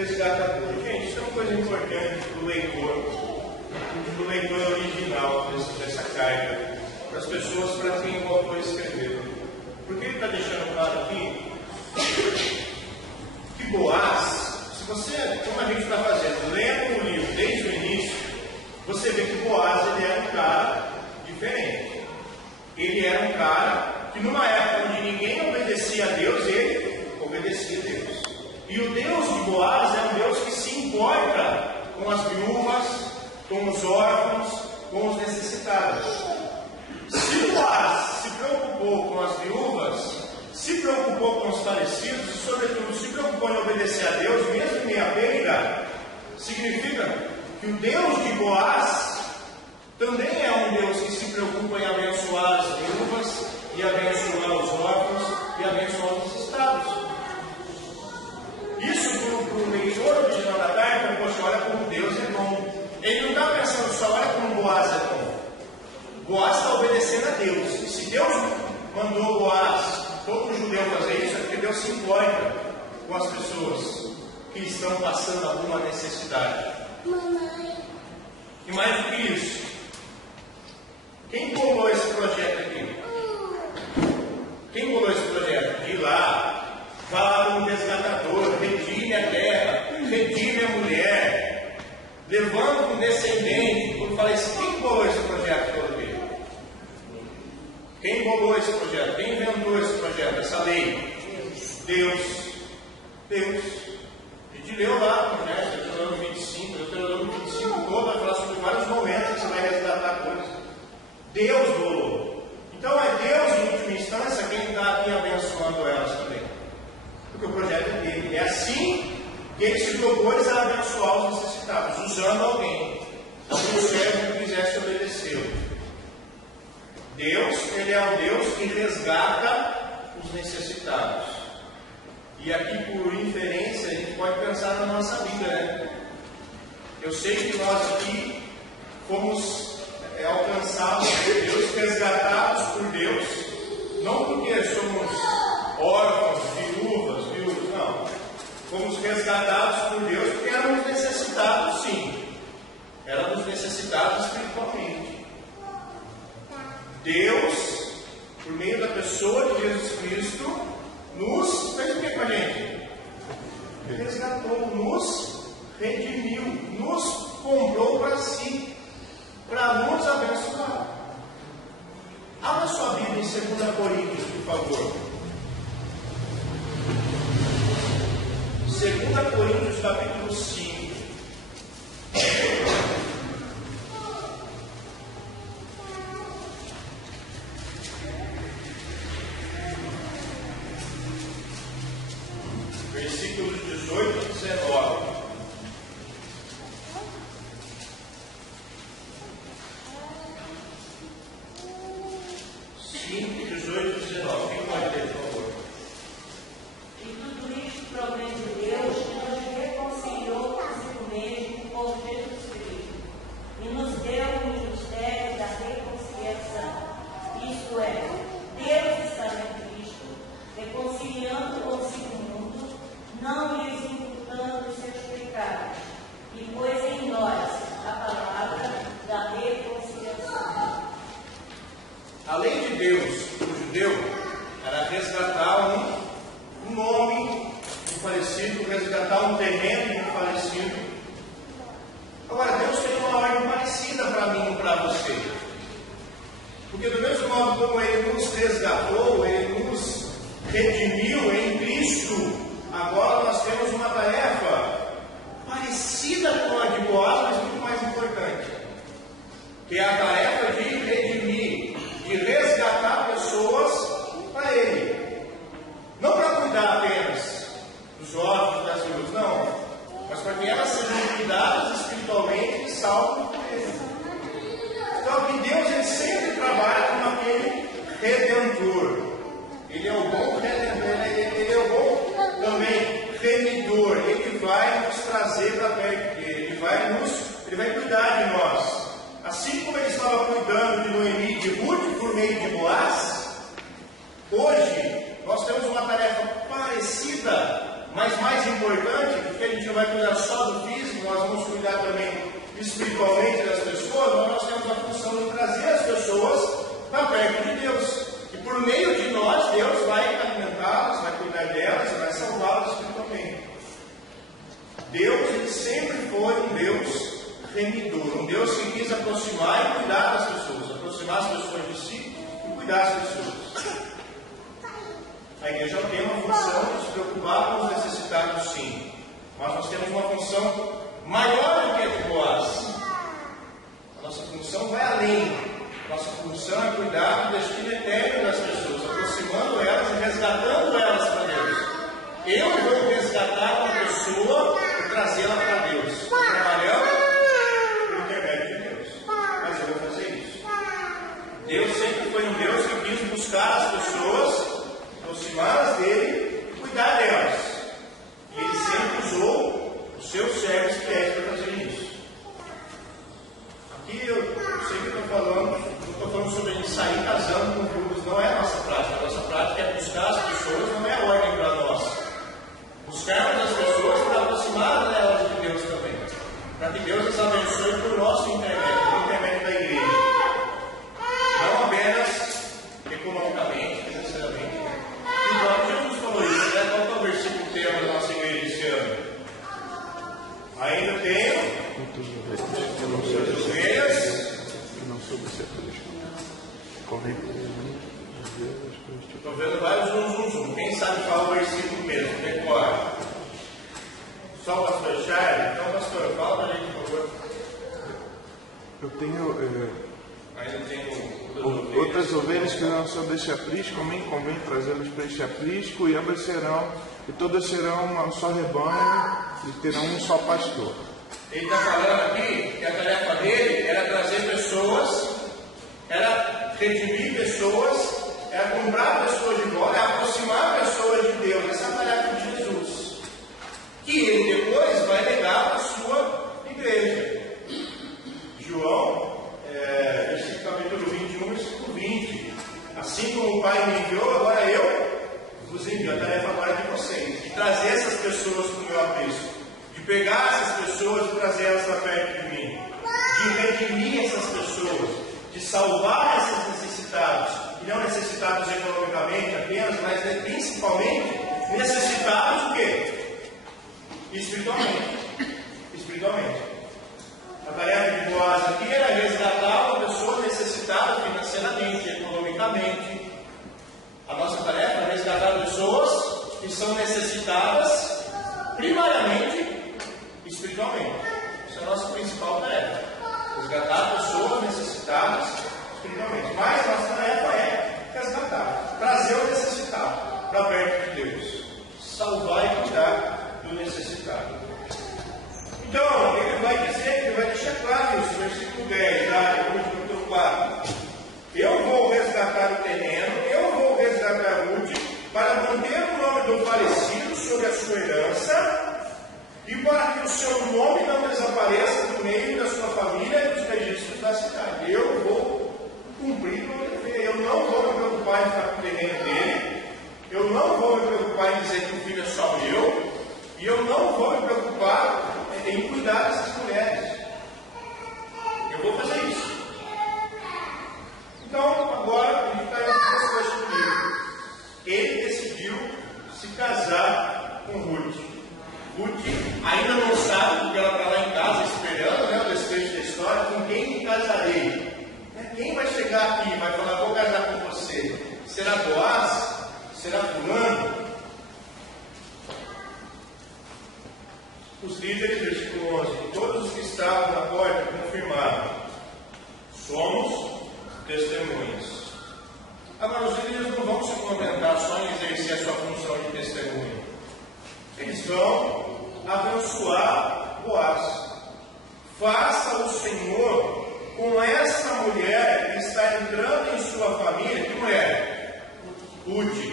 resgatador. Gente, isso é uma coisa importante para o leitor original dessa carta, para as pessoas para quem o autor escreveu. Porque ele está deixando claro aqui que Boaz, se você, como a gente está fazendo, lendo o livro desde o início, você vê que Boaz ele era um cara diferente. Ele era um cara que numa época onde ninguém obedecia a Deus, ele obedecia a Deus. E o Deus de Boaz é um Deus que se importa com as viúvas, com os órfãos, com os necessitados. Se Boaz se preocupou com as viúvas, se preocupou com os falecidos e, sobretudo, se preocupou em obedecer a Deus, mesmo em meia perda, significa que o Deus de Boaz também é um Deus que se preocupa em abençoar as viúvas, e abençoar os órfãos, e abençoar os necessitados. Isso para o leitor original da carta, poxa, olha como Deus é bom. Ele não está pensando só, olha como Boaz é bom. Boaz está obedecendo a Deus. E se Deus mandou Boaz, todo judeu, fazer isso, é porque Deus se importa com as pessoas que estão passando alguma necessidade. E mais do que isso, quem bolou esse projeto aqui? Quem bolou esse projeto? Ir lá, falar como resgatador, redime a terra, redime a mulher, levando um descendente. Quando fala isso, quem bolou esse projeto todo aqui? Quem bolou esse projeto? Quem inventou esse projeto, essa lei? Deus. Deus. A gente leu lá, né? Deuteronômio 25, Deuteronômio 25 todo, vai falar sobre vários momentos que você vai resgatar coisas. Deus bolou. Então é Deus, em última instância, quem está aqui abençoando elas também. Porque o projeto é dele. É assim que ele se propôs a abençoar os necessitados, usando alguém. Se o servo quisesse obedecê-lo. Deus, ele é o Deus que resgata os necessitados. E aqui, por inferência, a gente pode pensar na nossa vida, né? Eu sei que nós aqui fomos alcançados por Deus, resgatados por Deus, não porque somos órfãos, viúvas, não. Fomos resgatados por Deus porque éramos necessitados, sim. Éramos necessitados espiritualmente. Deus, por meio da pessoa de Jesus Cristo, nos fez o que com a gente? Resgatou, nos redimiu, nos comprou para si, para nos abençoar. Abra sua Bíblia em 2 Coríntios, por favor. 2 Coríntios, capítulo 5. Versículos 18 e 19. 5, 18 e 19. Quem pode ler, por favor? E tudo isto provém de Deus, que nos reconciliou consigo mesmo por Jesus Cristo, e nos deu o ministério da reconciliação. Isto é, Deus está em Cristo, reconciliando consigo o mundo, não lhes imputando os seus pecados, e pôs em nós a palavra da reconciliação. A lei de Deus, para o judeu, era resgatar um nome do falecido, resgatar um terreno do falecido. Agora, Deus tem uma ordem parecida para mim e para você. Porque do mesmo modo como Ele nos resgatou, Ele nos redimiu em Cristo, agora nós temos uma tarefa parecida com a de Boaz, mas muito mais importante, que é a tarefa de redimir, de resgatar pessoas para Ele. Não para cuidar apenas dos órfãos, das viúvas, não, mas para que elas sejam cuidadas espiritualmente e salvas por Ele. Então, que Deus ele sempre trabalha como aquele redentor. Ele é o bom redentor, ele é o bom também remidor. Ele vai nos trazer para perto dele, ele vai cuidar de nós. Assim como ele estava cuidando de Noemi e de Ruth por meio de Boaz, hoje nós temos uma tarefa parecida, mas mais importante, porque a gente gente não vai cuidar só do físico, nós vamos cuidar também espiritualmente das pessoas, mas nós temos a função de trazer as pessoas para perto de Deus. E por meio de nós, Deus vai alimentá-las, vai cuidar delas, vai salvá-las espiritualmente. Deus, ele sempre foi um Deus remidor, um Deus que quis aproximar e cuidar das pessoas, aproximar as pessoas de si e cuidar das pessoas. A igreja tem uma função de se preocupar com os necessitados, sim, mas nós temos uma função maior do que a de Boaz. A nossa função vai além. A nossa função é cuidar do destino eterno das pessoas, aproximando elas e resgatando elas para Deus. Eu vou resgatar uma pessoa e trazê-la para Deus, trabalhando por intermédio de Deus. Mas eu vou fazer isso. Deus sempre foi um Deus que quis buscar as pessoas, aproximá-las dele e cuidar delas. E ele sempre usou os seus servos fiéis para fazer isso. Aqui eu sei que estou falando, não estou falando sobre a gente sair casando com grupos, não é a nossa prática. A nossa prática é buscar as pessoas, não é ordem para nós. Buscarmos as pessoas para aproximar elas de Deus também. Para que Deus as abençoe por nosso intermédio, por intermédio da igreja. Não apenas economicamente, financeiramente. E o próprio Jesus falou isso, né? Qual é o versículo tema da nossa igreja esse ano? Ainda tenho suas ovelhas. Não soube ser feliz. Correm por mim. Estou vendo vários zum. Quem sabe falar o versículo mesmo? Decora. Só o pastor Charles? Então, pastor, fala para a gente, por favor. Eu tenho Ainda tenho outras ovelhas que não são deste aprisco, convém trazê-las para este aprisco, e ambas serão, e todas serão um só rebanho, e terão um só pastor. Ele está falando aqui que a tarefa dele era trazer pessoas, era redimir pessoas, era comprar pessoas de volta, era aproximar pessoas de Deus. Essa é a tarefa de Jesus, que ele depois vai legar para a sua igreja. João, capítulo 21, versículo 20. Assim como o Pai me enviou, agora eu vos envio. A tarefa agora é de vocês, de trazer essas pessoas para o meu aprisco, de pegar essas pessoas e trazê-las para perto de mim, de redimir essas pessoas, de salvar esses necessitados, e não necessitados economicamente apenas, mas principalmente necessitados o quê? Espiritualmente. A tarefa de Boaz aqui era resgatar uma pessoa necessitada financeiramente, economicamente. A nossa tarefa é resgatar pessoas que são necessitadas primariamente espiritualmente. Essa é a nossa principal tarefa. Resgatar pessoas necessitadas espiritualmente. Mas a nossa tarefa é resgatar, trazer o necessitado para perto de Deus, salvar e cuidar do necessitado. Então, ele vai dizer, ele vai deixar claro isso, versículo 10, capítulo 4. Eu vou resgatar o terreno, eu vou resgatar Ruth, para manter o nome do falecido sobre a sua herança, e para que o seu nome não desapareça do meio da sua família e dos registros da cidade. Eu vou cumprir o meu dever, eu não vou me preocupar em ficar com o terreno dele, eu não vou me preocupar em dizer que o filho é só meu, e eu não vou me preocupar em cuidar dessas mulheres. Eu vou fazer isso. Então, agora, a gente está indo para esse versículo. Ele decidiu se casar com Ruth. Ruth ainda não sabe, porque ela está lá em casa esperando, né, o desfecho da história, com quem me casarei. Quem vai chegar aqui e vai falar, vou casar com você? Será Boaz? Será fulano? Os líderes, versículo 11, todos os que estavam na porta confirmaram: somos testemunhas. Agora, os líderes não vão se contentar só em exercer a sua função de testemunha. Eles vão abençoar Boaz. Faça o Senhor com essa mulher que está entrando em sua família. Que mulher? Ruth.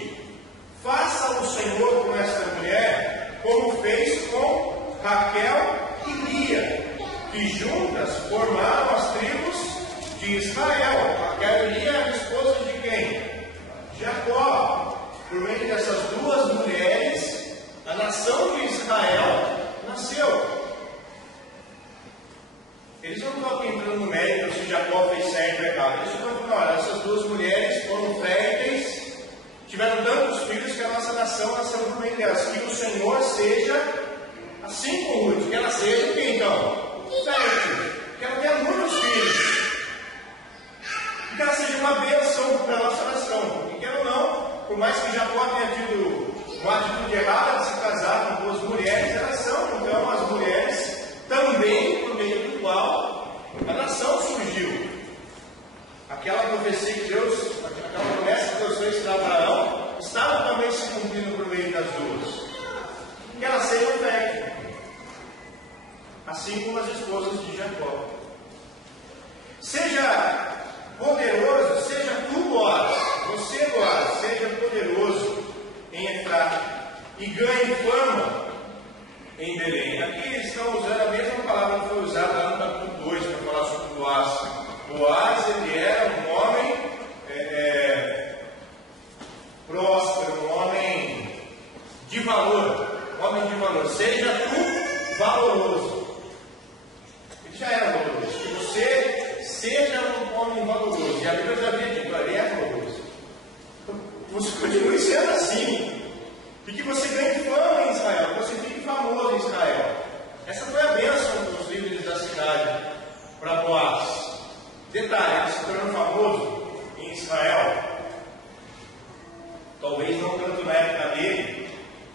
Faça o Senhor com essa mulher como fez com Raquel e Lia, que juntas formaram as tribos de Israel. Raquel e Lia eram esposas de quem? Jacó. Por meio dessas duas mulheres, a nação de Israel nasceu. nasceu. Eles não estão aqui entrando no mérito se Jacó fez certo ou errado. Eles estão falando, olha, essas duas mulheres foram férteis, tiveram tantos filhos que a nossa nação nasceu por meio delas. Que o Senhor seja assim com Ruth, que ela seja o que então? Fértil, que ela tenha muitos filhos. E que ela seja uma bênção para a nossa nação. E quer ou não, por mais que Jacó tenha tido uma atitude errada de se casar com duas mulheres, elas são então as mulheres também por meio do qual a nação surgiu. Aquela profecia que Deus, aquela promessa que Deus fez para Abraão, estava também se cumprindo por meio das duas. Que elas sejam férteis, assim como as esposas de Jacó. Seja poderoso, seja tu, Boaz, você, Boaz, seja poderoso em Efrata e ganhe fama em Belém. Aqui eles estão usando a mesma palavra que foi usada lá no capítulo 2 para falar sobre Boaz. Boaz, ele era um homem próspero, um homem de valor. Homem de valor. Seja tu valoroso. Ele já era valoroso. Que você seja um homem valoroso. E a Bíblia já havia dito, ele é valoroso. Você continue sendo assim. E que você ganhe fama em Israel, que você fique famoso em Israel. Essa foi a bênção dos líderes da cidade para Boaz. Detalhe, ele se tornou famoso em Israel. Talvez não tanto na época dele,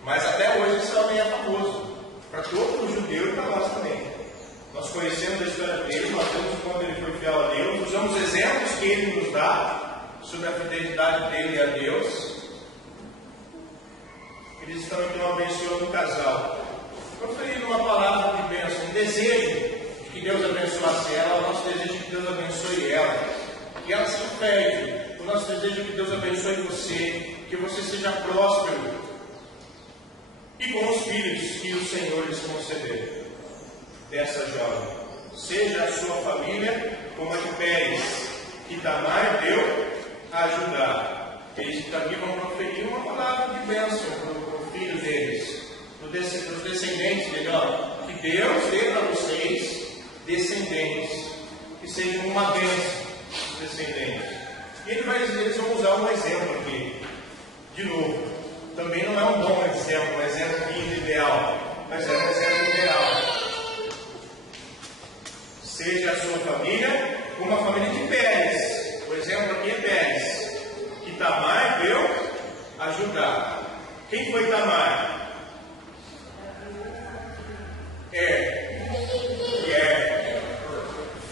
mas até hoje esse homem é famoso. Para todo judeu e para nós também. Nós conhecemos a história dele, nós vemos quando ele foi fiel a Deus, usamos exemplos que ele nos dá sobre a fidelidade dele a Deus. Eles estão então abençoando o casal. Proferindo uma palavra de bênção, um desejo de que Deus abençoasse ela, o nosso desejo de que Deus abençoe ela, que ela se perde. O nosso desejo é que Deus abençoe você, que você seja próspero e com os filhos que o Senhor lhes conceder dessa jovem. Seja a sua família como a de Pérez, que Tamar deu a ajudar. Eles aqui vão proferir uma palavra de bênção para o filho deles, para os descendentes dele. Que Deus dê para vocês descendentes, que sejam uma bênção os descendentes. E eles vão usar um exemplo aqui, de novo. Também não é um bom exemplo, um exemplo ideal, mas é um exemplo real. Seja a sua família uma família de Pérez. O exemplo aqui é Pérez. Que Tamar deu a Judá. Quem foi Tamar?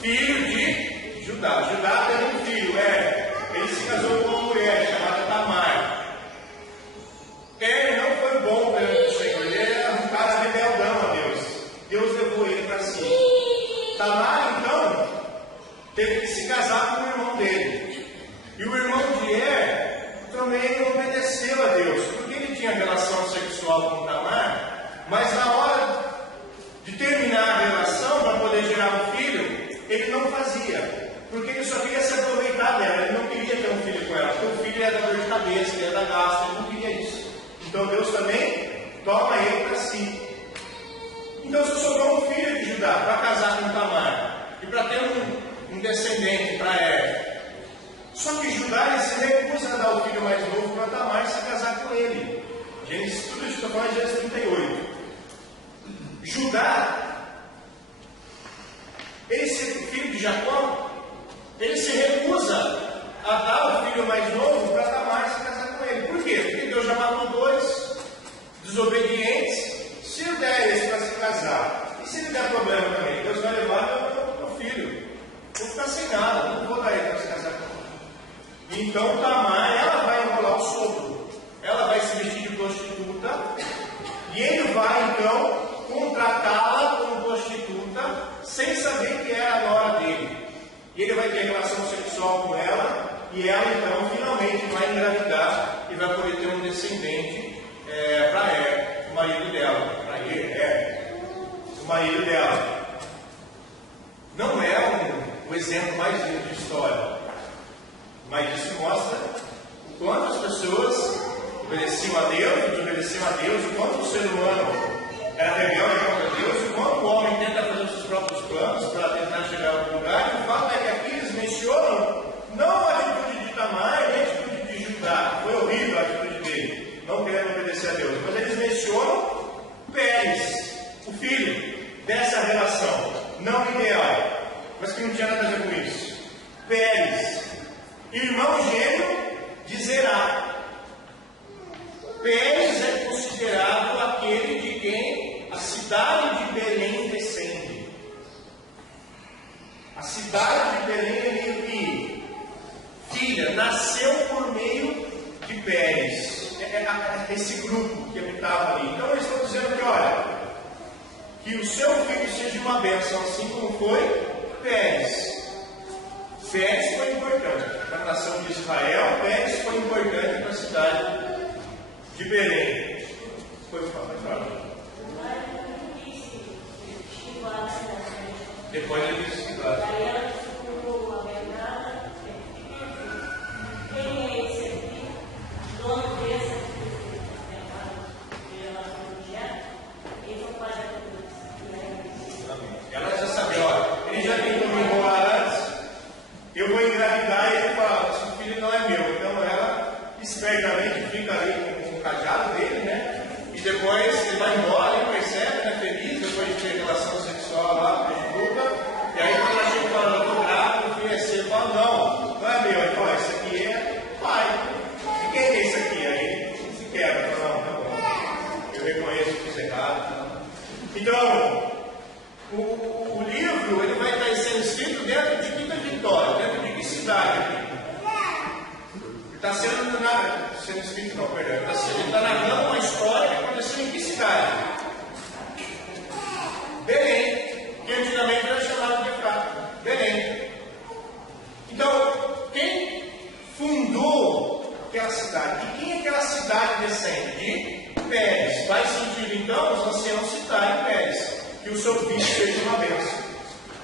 Filho de Judá. Judá teve um filho, ele se casou com uma mulher chamada Tamar. Ele não foi bom perante o Senhor, ele era um cara rebeldão a Deus. Deus levou ele para si. Tamar, então, teve que se casar com o irmão dele. E o irmão de também obedeceu a Deus, porque ele tinha relação sexual com Tamar, mas na hora de terminar a relação, para poder gerar um filho, ele não fazia, porque ele só queria se aproveitar dela, ele não queria ter um filho com ela, porque o filho ia dar dor de cabeça, ia dar gasto, ele não queria isso. Então Deus também toma ele para si. Então se sobrou um filho de Judá para casar com Tamar, e para ter um descendente para ela. Só que Judá ele se recusa a dar o filho mais novo para Tamar e se casar com ele. Gênesis, tudo isso está falando em Gênesis 38. Judá, esse filho de Jacó, ele se recusa a dar o filho mais novo para Tamar se casar com ele. Por quê? Porque Deus já matou dois desobedientes. Se ele der esse para se casar, e se ele der problema também, Deus vai levar meu filho. Vou ficar sem nada, não vou dar ele para se casar com ele. Então Tamar, ela vai enrolar o sogro, ela vai se vestir de prostituta, e ele vai então contratá-la como prostituta, sem saber que era a nora dele. E ele vai ter relação sexual com ela, e ela então finalmente vai engravidar e vai poder ter um descendente para ele, o marido dela. Para ele, o marido dela. Não é o exemplo mais lindo de história, mas isso mostra o quanto as pessoas obedeciam a Deus, o quanto o ser humano era rebelde contra Deus. o filho dessa relação não ideal, mas que não tinha nada a ver com isso. Pérez, irmão gêmeo de Zerá. Pérez é considerado aquele de quem a cidade de Belém descende. A cidade de Belém é meio que filha, nasceu por meio de Pérez. Esse grupo que habitava ali. Então eles estão dizendo que, olha, que o seu filho seja uma bênção, assim como foi Pérez. Pérez foi importante para a nação de Israel, Pérez foi importante para a cidade de Belém. Foi falar. Depois ele disse que ela já sabia, olha, ele já tentou me enrolar antes, eu vou engravidar e ele fala, esse filho não é meu. Então ela espertamente fica ali com o cajado dele, né? E depois ele vai embora, ele percebe, né? Feliz, depois de ter relação sexual lá, prejudica. E aí quando ela chega e fala, eu estou grávida, o filho é seu, ele fala, não é meu. Ele fala, esse aqui é pai. E quem é esse aqui? Aí se quebra, ele fala, não, tá bom. Eu reconheço que fiz errado. Então, o livro ele vai estar sendo escrito dentro de Quinta Vitória, dentro de que cidade? Está sendo escrito, não, perdão. Ele está narrando uma história que aconteceu em que cidade? Belém, que antigamente era chamado de Efrata. Belém. Então, quem fundou aquela cidade? De quem aquela cidade descende? De Pérez. Faz sentido, então, os anciãos citarem Pérez. Que o seu filho seja uma bênção.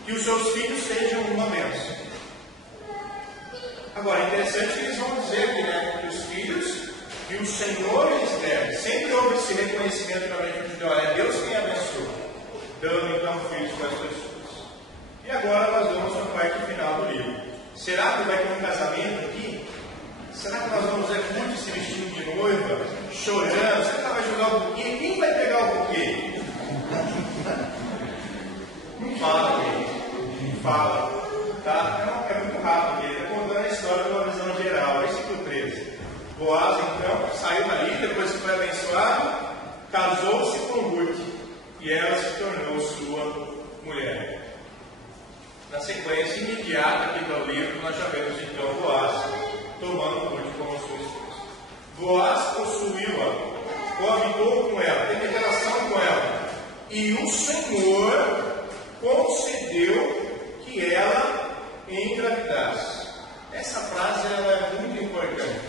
Que os seus filhos sejam uma bênção. Agora, é interessante que eles vão dizer aqui, né? Que os filhos que o Senhor lhes der. Sempre houve esse reconhecimento na mente de Deus. É Deus quem abençoa. Dando então filhos para as pessoas. E agora nós vamos para a parte final do livro. Será que vai ter um casamento aqui? Será que nós vamos ver muito se vestindo de noiva? Chorando? Será que ela vai jogar o buquê? Quem vai pegar o buquê? Não fala, gente. Não fala. Tá? É muito rápido aqui. Está contando a história de uma visão geral. Versículo 13. Boaz, então, saiu dali, depois que foi abençoado, casou-se com Ruth. E ela se tornou sua mulher. Na sequência imediata aqui do livro, nós já vemos então Boaz tomando Ruth como sua esposa. Boaz possuiu-a, coabitou com ela, teve relação com ela. E o Senhor concedeu que ela engravidasse. Essa frase ela é muito importante,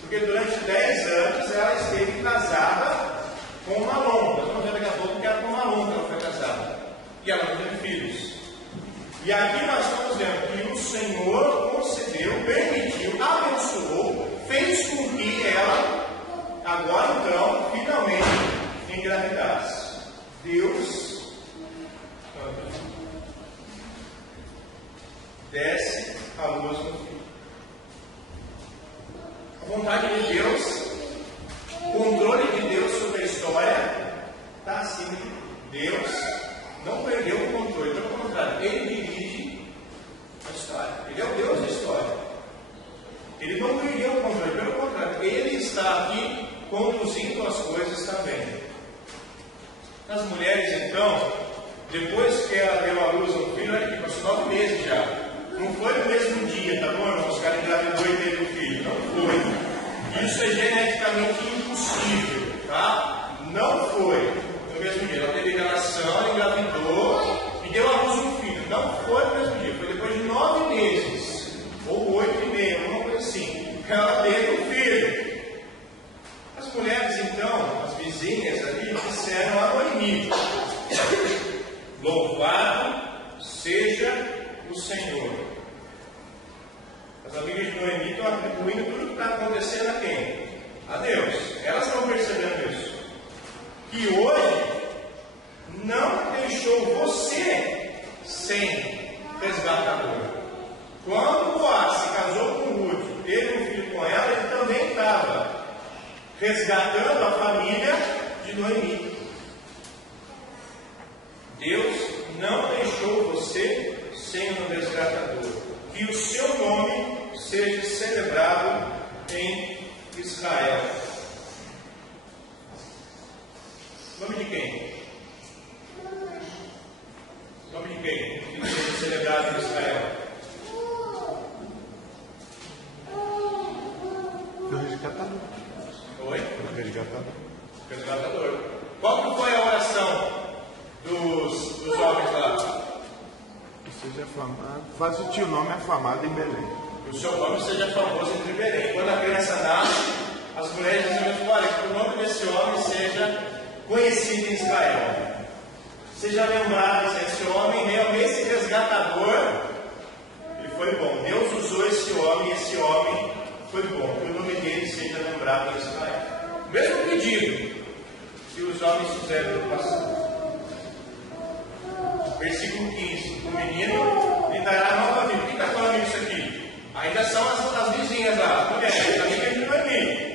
porque durante 10 anos ela esteve casada com Malom. Nós vamos ver daqui a pouco que era com Malom que ela foi casada. E ela não teve filhos. E aqui nós estamos vendo que o Senhor concedeu, permitiu, abençoou, fez com que ela, agora então, finalmente engravidasse. Deus desce a luz no filho. A vontade de Deus, o controle de Deus sobre a história está acima de Deus. Não perdeu o controle, pelo contrário, ele dirige a história. Ele é o Deus da história. Ele não perdeu o controle, pelo contrário, ele está aqui conduzindo as coisas também. As mulheres, então, depois que ela deu a luz ao filho, olha aqui, passou 9 meses já. Não foi no mesmo dia, tá bom, irmão? Os caras engravidou e teve o filho. Não foi. Isso é geneticamente impossível, tá? Não foi. Mesmo dia, ela teve relação, ela engravidou e deu à luz um filho. Não foi no mesmo dia, foi depois de 9 meses, ou 8 e meio, uma coisa assim. Ela teve um filho. As mulheres, então, as vizinhas ali, disseram a Noemi: louvado seja o Senhor. As amigas de Noemi estão atribuindo tudo que está acontecendo a quem? A Deus. Elas estão percebendo isso. Que hoje não deixou você sem resgatador. Quando Boaz se casou com Ruth, teve um filho com ela, ele também estava resgatando a família de Noemi. você, Senhor resgatador, que o seu nome seja celebrado em Israel. Nome de quem? Nome de quem? Que seja celebrado em Israel. Do resgatador. Oi? Do resgatador. Resgatador. Qual que foi a oração dos homens lá? Que seja afamado. Faz o teu nome afamado em Belém. Que o seu nome seja famoso entre Belém. Quando a criança nasce, as mulheres dizem: olha, que o nome desse homem seja conhecido em Israel. Seja lembrado, esse homem, realmente, esse resgatador, ele foi bom. Deus usou esse homem e esse homem foi bom. Que o nome dele seja lembrado em Israel. Mesmo pedido que os homens fizeram no passado. Versículo 15: o menino lhe dará nova vida. Quem está falando isso aqui? Ainda são as vizinhas lá, as mulheres, a amiga de Noemi.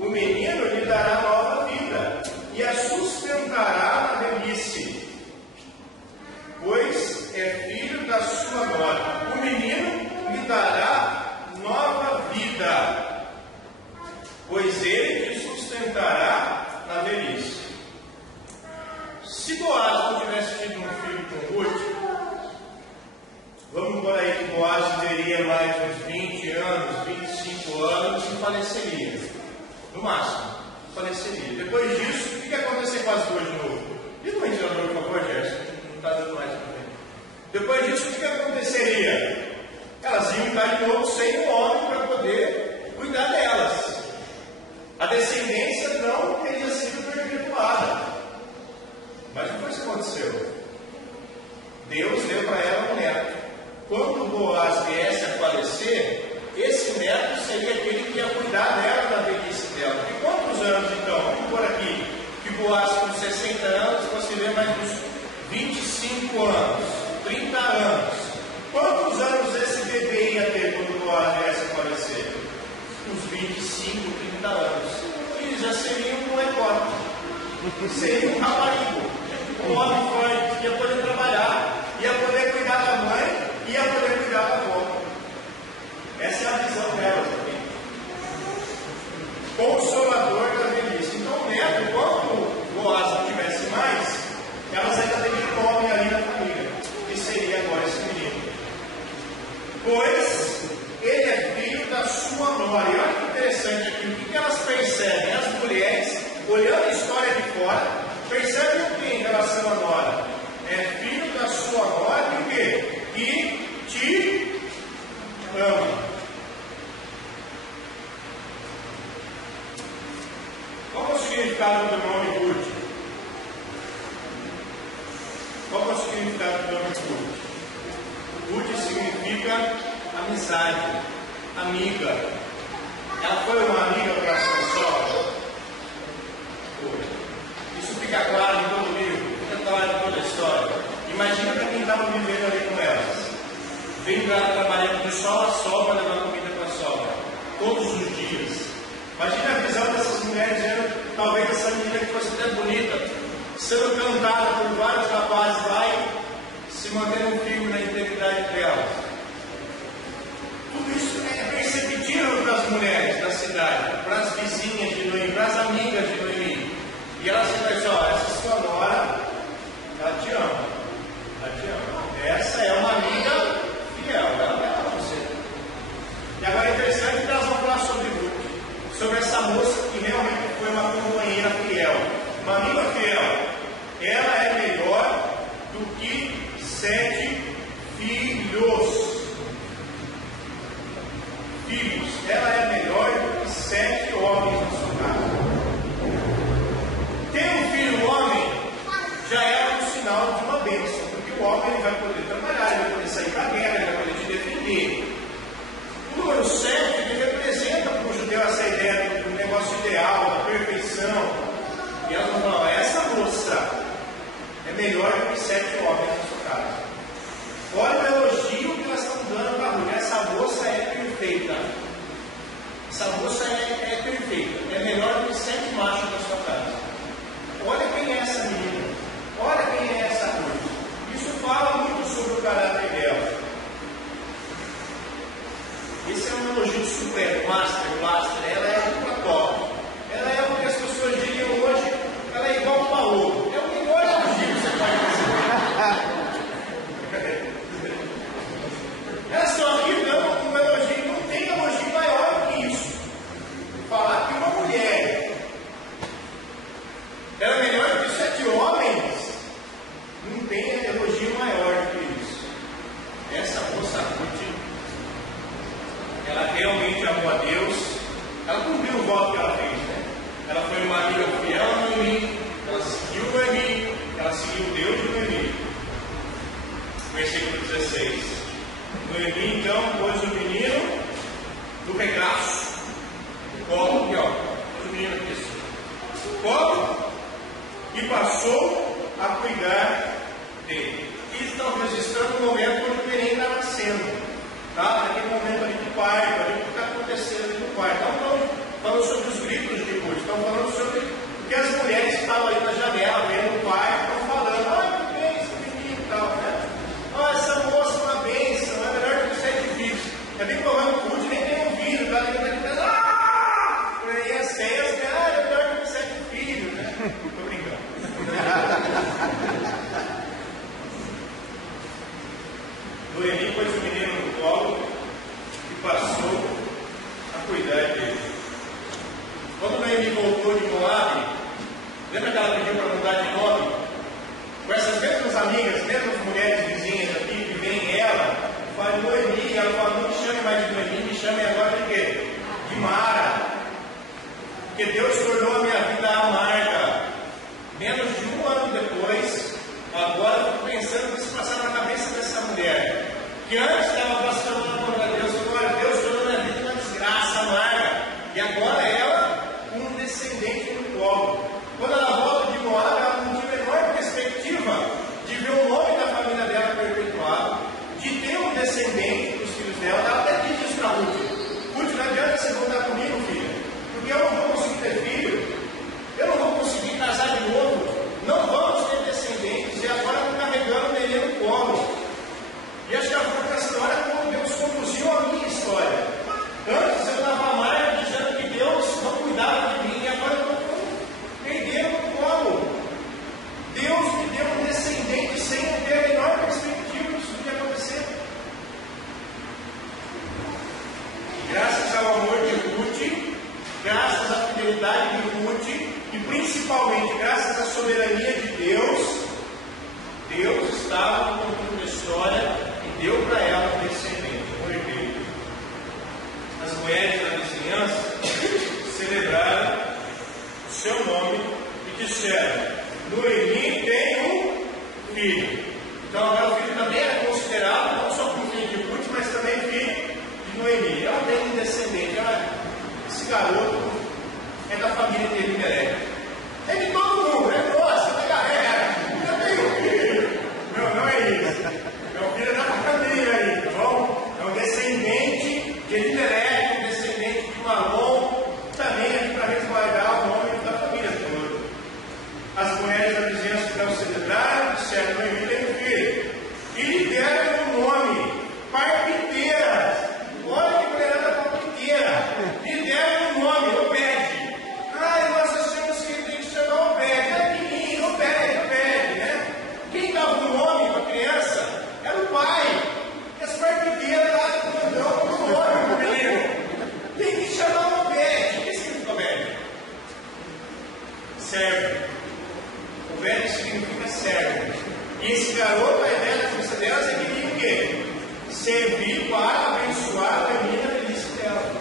O menino lhe dará nova vida e a sustentará na velhice, pois é filho da sua nora. O menino lhe dará nova vida, pois ele te sustentará na velhice. Se Boaz não tivesse tido um filho com Ruth, vamos por aí que Boaz teria mais uns 20 anos, 25 anos e faleceria. No máximo, faleceria. Depois disso, o que aconteceu com as duas de novo? Diga um ventilador, por favor, Gerson. Não está dando mais para mim. Depois disso, o que aconteceria? Elas iam estar de novo sem um homem para poder cuidar delas. A descendência não teria sido perpetuada. Mas não foi isso que aconteceu. Deus deu para ela um neto. Quando Boaz viesse a falecer, esse neto seria aquele que ia cuidar dela na velhice dela. E quantos anos então? Vamos por aqui. Que Boaz com 60 anos, você vê mais uns 25 anos, 30 anos. Quantos anos esse bebê ia ter quando Boaz viesse a falecer? Uns 25, 30 anos. E já seria um molecote. Seria um raparigo. Um homem forte, ia poder trabalhar, ia poder cuidar da mãe, ia poder cuidar da avó. Essa é a visão delas aqui. Consolador da velhice. Então, o neto, quando Boaz não tivesse mais, elas ainda teriam um homem ali na família, que seria agora esse menino. Pois ele é filho da sua nora. E olha que interessante aqui, o que elas percebem? As mulheres, olhando a história de fora, percebem o que em relação à nora? É filho da sua nora e o quê? Que te ama. Qual é o significado do nome Ruth? Qual é o significado do nome Ruth? Ruth significa amizade, amiga. Ela foi uma amiga para a sua sogra? Isso fica claro em todo o livro, fica claro em toda a história. Imagina para quem estava vivendo ali com elas. Vem para ela trabalhando de sol a sol para levar comida para a sogra, todos os dias. Imagina a visão dessas mulheres vendo, talvez essa menina que fosse até bonita, sendo cantada por vários rapazes lá e se mantendo firme na integridade dela. Tudo isso é perceptível para as mulheres da cidade, para as vizinhas de Noemi, para as amigas de Noemi. E ela se diz: ó, essa sua nora, ela te ama. Ela te ama. Essa é uma amiga fiel, ela ama você. E agora é interessante que elas vão falar sobre Ruth, sobre essa moça que realmente foi uma companheira fiel, uma amiga fiel. Ela é melhor do que 7 filhos. Ela é melhor do que 7 homens na sua casa. Ter um filho homem já é um sinal de uma bênção, porque o homem ele vai poder trabalhar, ele vai poder sair para a guerra, ele vai poder te defender. O número 7 ele representa para o judeu essa ideia do negócio ideal, da perfeição. E elas vão falar: essa moça é melhor do que 7 homens na sua casa. Olha o elogio que elas estão dando para a Ruth. Essa moça é perfeita. Essa moça é perfeita. É melhor do que 7 machos na sua casa. Olha quem é essa menina. Olha quem é essa Ruth. Isso fala muito sobre o caráter Noemi então pôs o menino no regaço, no colo, aqui ó, pôs o menino aqui, no colo, e passou a cuidar dele. E estão registrando o momento onde o neném está nascendo, tá? Naquele momento ali de parto, ali o que está acontecendo ali no parto. Então estão falando sobre os gritos de Ruth, estão falando sobre o que as mulheres que estavam ali na janela vendo o parto, estão falando, que bênção, que menino e tal, né? Essa moça é uma bênção, é melhor que 7 filhos. É bem provável que Ruth nem tem ouvido, tá? Ele está aqui, por aí as feias, é melhor que 7 filhos, né? Tô brincando. Noemi pôs o menino no colo e passou a cuidar dele. Quando Noemi voltou de Moabe, lembra que ela pediu para mudar de nome? Com essas mesmas amigas, mesmas mulheres vizinhas aqui que veem ela, fala Noemi, ela fala, não me chame mais de Noemi, me chame agora de quê? De Mara. Porque Deus tornou a minha vida amarga. Menos de 1 ano depois, agora eu fico pensando que se passar na cabeça dessa mulher, que antes estava blasfemando contra Deus, agora Deus tornou minha vida uma desgraça amarga, e agora ela, com um descendente no colo. Quando ela volta de Moab, ela não tinha a menor perspectiva de ver o nome da família dela perpetuado, de ter um descendente dos filhos dela. Ela até diz isso para Ruth: Ruth, não adianta você voltar comigo, filha, porque eu não vou conseguir ter filho, eu não vou conseguir casar de novo, não vamos ter descendentes, e agora estou carregando o neném no colo. E acho que a própria história é como Deus conduziu a minha história. Antes eu estava amargo, dizendo que Deus não cuidava de mim, e agora eu estou perdendo no colo. Deus me deu um descendente sem eu ter a menor perspectiva disso que ia acontecer. Graças ao amor de Ruth, graças à fidelidade de Ruth, e principalmente graças à soberania de Deus, Deus estava no controle da história e deu para ela um descendente, um herdeiro. As mulheres da vizinhança celebraram o seu nome e disseram: Noemi tem um filho. Então agora o filho também era considerado não só como filho de Ruth, mas também filho de Noemi. Ela tem um descendente. Esse garoto é da família de Elimelec. É de todo mundo, é nossa, da galera. Eu tenho um filho. Não é isso. Meu filho é da família aí, tá bom? É um descendente de Elimelec, um descendente de Malom, também aqui para resguardar o nome da família toda. As mulheres da vizinhança que não celebraram disseram: Noemi tem um filho. E lhe deram um nome: Parpiteira. Olha que mulherada parpiteira. Lhe deram um nome: Obed. Nós achamos que tem que chamar Obed. É pequenininho, Obed, né? Quem dava o nome para a criança era o pai. E as parpiteiras lá dão o nome para o menino. Tem que chamar Obed. O que significa Obed? Servo. Obed significa servo. E esse garoto, a ideia da cabeça delas é que tinha o quê? Servir para abençoar a menina velhice dela.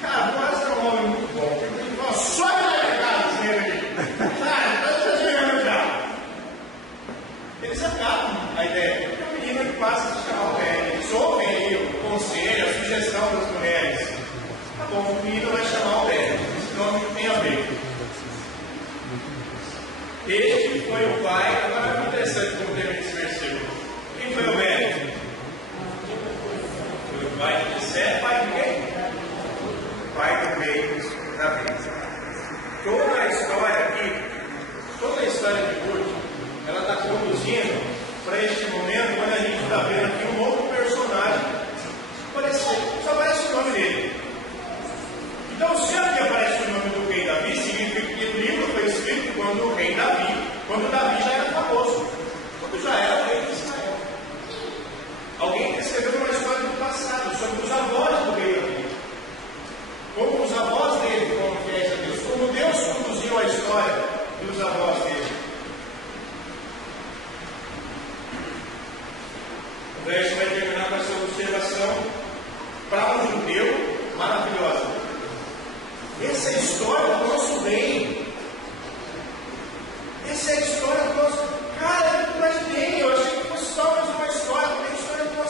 Cara, quase é um homem muito bom. Só de levar esse menino aqui. Cara, está exagerando já. Eles acabam a ideia. Porque o menino que passa a chamar o velho. Eles ouvem aí o conselho, a sugestão das mulheres. Tá bom, o menino vai chamar o velho. Esse nome tem a ver. Este foi o pai. Agora é muito interessante como termina esse versículo. Quem foi o velho? Foi o pai de Jessé, pai de quem? Pai do rei Davi. Toda a história aqui, toda a história de Ruth, ela está conduzindo para este momento quando a gente está vendo aqui um outro personagem aparecer. Só aparece o nome dele. Então, se aqui aparece o nome do rei Davi, significa que o livro foi escrito quando o rei Davi, quando Davi já era famoso, quando já era o rei de Israel. Alguém escreveu uma história do passado sobre os avós do rei Davi. Como os avós dele foram fiéis a Deus, como Deus conduziu a história dos avós dele. O verso vai terminar com essa observação para um judeu maravilhosa. Essa é a história do nosso rei. Essa é a história do nosso. Cara, eu imaginei, eu achei que fosse só mais uma história, porque é a história do nosso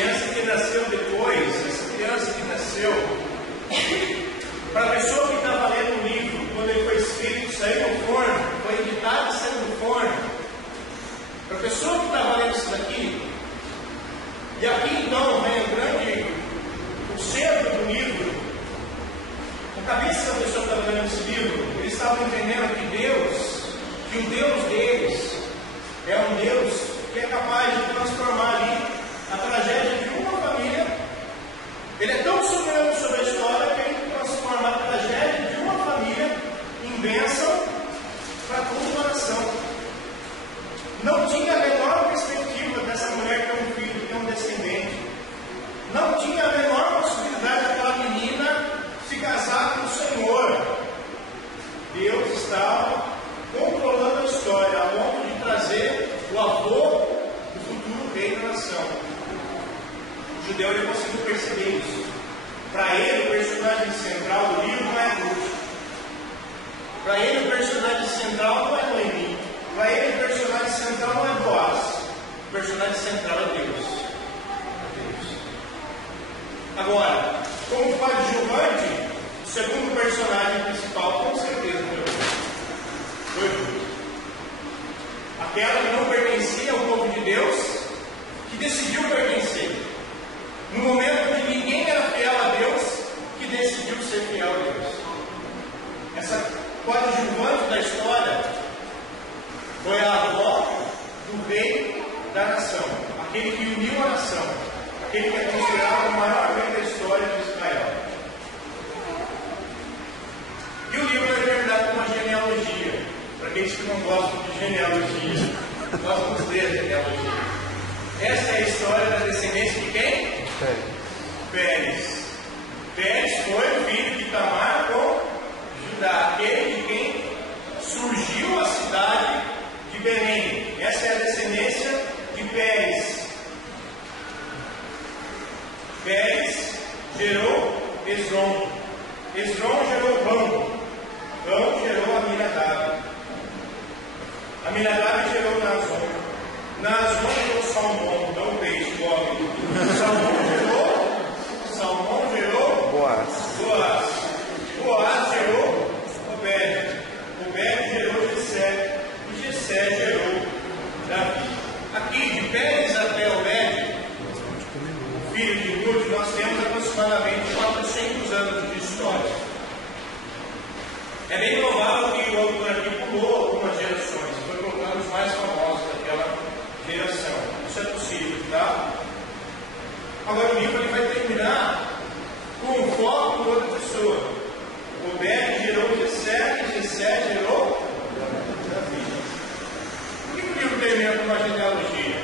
criança que nasceu depois, essa criança que nasceu, para a pessoa que estava lendo o livro, quando ele foi escrito, saiu do forno, foi editado e saiu do forno, para a pessoa que estava lendo isso daqui, e aqui então vem o centro do livro, a cabeça da pessoa que estava lendo esse livro, eles estavam entendendo que o Deus deles é um Deus que é capaz de transformar ali a tragédia de uma família. Ele é tão soberano sobre a história que ele transforma a tragédia de uma família em bênção para toda uma nação. Não tinha a menor perspectiva dessa mulher ter um filho, ter um descendente. Não tinha a menor possibilidade daquela menina se casar com o Senhor. Deus estava controlando a história, a ponto de trazer o avô do futuro rei da nação. O judeu ele conseguiu perceber isso. Para ele, o personagem central do livro não é Ruth. Para ele, o personagem central não é Noemi. Para ele, o personagem central não é Boaz. O personagem central é Deus. Agora, como coadjuvante, o segundo personagem principal, com certeza, foi Ruth. Aquela que não pertencia ao povo de Deus, que decidiu pertencer. No momento que ninguém era fiel a Deus, que decidiu ser fiel a Deus. Essa coadjuvante da história foi a avó do rei da nação, aquele que uniu a nação, aquele que é considerado o maior rei da história de Israel. E o livro é terminado com uma genealogia. Para aqueles que não gostam de genealogia, nós vamos ler a genealogia. Essa é a história da descendência de quem? Pérez. Pérez foi o filho de Tamar com Judá, aquele de quem surgiu a cidade de Belém. Essa é a descendência de Pérez. Pérez gerou Esrom. Esrom gerou Rão. Rão gerou Aminadab. Aminadab gerou Nazon. Nazon gerou Salmão, não peixe, o homem. Salmão gerou Boaz. Boaz gerou Obed. Obed gerou Jessé. E Jessé gerou Davi. Aqui, de Pérez até Obed, o filho de Ruth, nós temos aproximadamente 400 anos de história. É bem provável que o autor aqui pulou algumas gerações, foi colocando os mais famosos daquela geração. Isso é possível, tá? Agora o livro ele vai terminar com o foco de outra pessoa. Obed gerou Jessé e Jessé gerou Davi. Por que o livro termina com uma genealogia?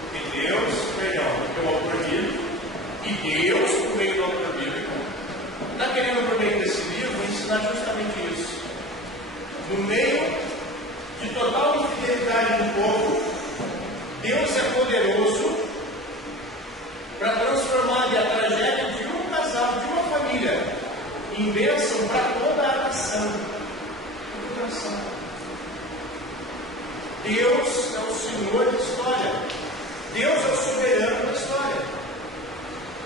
Porque Deus, porque o autor bíblico, e Deus, por meio do autor bíblico, está querendo, por meio desse livro, ensinar justamente isso. No meio de total infidelidade do povo, Deus é poderoso para transformar a tragédia de um casal, de uma família, em bênção para toda a nação. Deus é o Senhor da história. Deus é o soberano da história.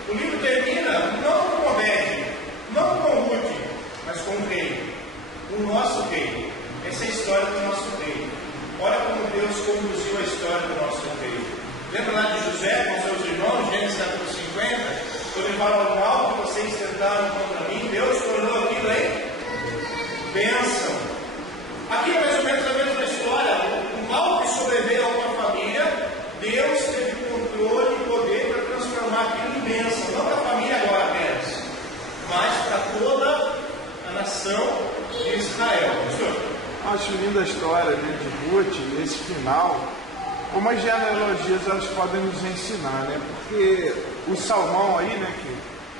O livro termina não com Obed, não com Ruth, mas com o rei, o nosso rei. Essa é a história do nosso rei. Olha como Deus conduziu a história do nosso rei. Lembra lá de José com seus irmãos, Gênesis capítulo 50? Quando ele fala: o mal que vocês tentaram contra mim, Deus tornou aquilo em bênção. Aqui é mais ou menos a mesma história. O mal que sobreveio a uma família, Deus teve controle e poder para transformar aquilo em bênção. Não para a família agora apenas, mas para toda a nação de Israel. Acho linda a história, né, de Ruth, esse final. Como as genealogias elas podem nos ensinar, né? Porque o Salmão aí, né,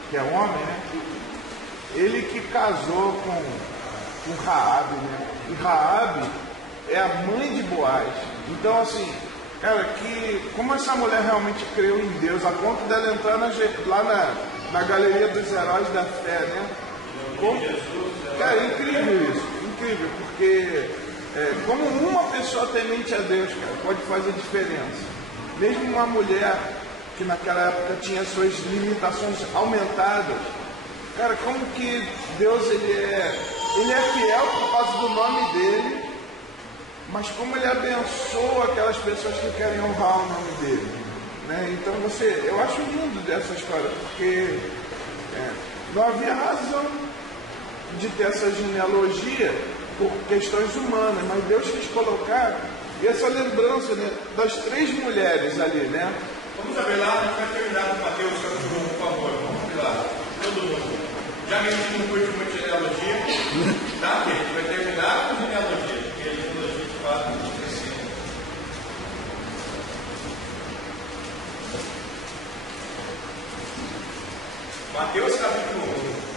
que é homem, né? Ele que casou com Raabe, né? E Raabe é a mãe de Boaz. Então, assim, cara, como essa mulher realmente creu em Deus, a ponto dela entrar lá na galeria dos heróis da fé, né? Cara, é incrível isso, incrível, porque como uma pessoa temente a Deus, cara, pode fazer diferença. Mesmo uma mulher que naquela época tinha suas limitações aumentadas. Cara, como que Deus ele é fiel por causa do nome dele, mas como ele abençoa aquelas pessoas que querem honrar o nome dele, né? Então eu acho lindo dessa história, porque não havia razão de ter essa genealogia por questões humanas, mas Deus quis colocar essa lembrança, né, das 3 mulheres ali, né? Vamos abrir lá, a gente vai terminar com Mateus capítulo 1, por favor. Vamos abrir lá, todo mundo. Já que a gente não curte muito genealogia, tá? A gente vai terminar com genealogia, porque a genealogia de fato é muito crescida. Mateus capítulo 1.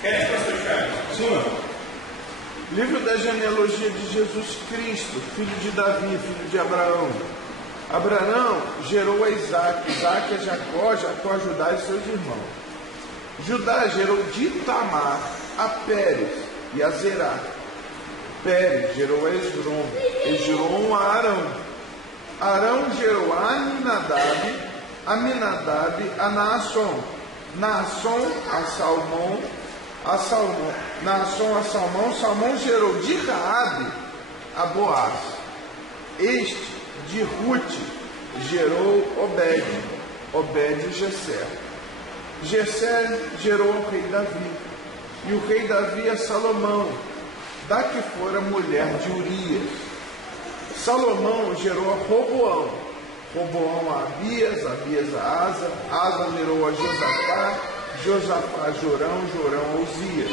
Quer pastor Carlos? Sim. Livro da genealogia de Jesus Cristo, filho de Davi, filho de Abraão. Abraão gerou a Isaac, Isaac a Jacó, Jacó a Judá e seus irmãos. Judá gerou de Tamar a Pérez e a Zerá. Pérez gerou a Esdrom, Esdrom a Arão. Arão gerou a Aminadab, Aminadab a Naasson, Naasson a Salmão, Naasson a Salmão, Salmão gerou de Raabe a Boaz. Este de Rute gerou Obed, Obed Jessé. Jessé gerou o rei Davi, e o rei Davi a Salomão, da que fora mulher de Urias. Salomão gerou a Roboão, Roboão a Abias, Abias a Asa, Asa gerou a Josafá, Josafá a Jorão, Jorão a Uzias.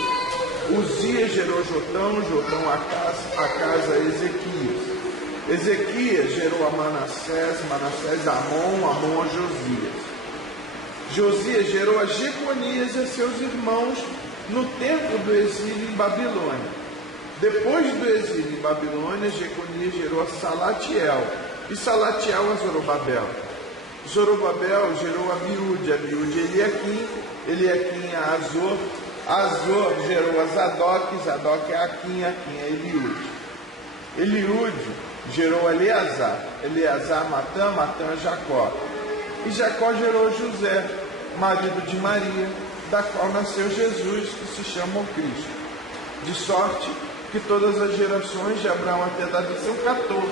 Uzias gerou Jotão, Jotão a casa a Ezequias. Ezequias gerou a Manassés, Manassés a Amon, Amon a Josias. Josias gerou a Jeconias e a seus irmãos no tempo do exílio em Babilônia. Depois do exílio em Babilônia, Jeconias gerou a Salatiel, e Salatiel a Zorobabel. Zorobabel gerou a Abiúde, Abiúde a Eliaquim, Eliaquim a Azor, Azor gerou a Zadok, Zadok a Aquim, Aquim a Eliúde. Eliúde gerou a Eleazar, Eleazar a Matã, Matã a Jacó. E Jacó gerou José, marido de Maria, da qual nasceu Jesus, que se chama o Cristo. De sorte que todas as gerações de Abraão até Davi são 14.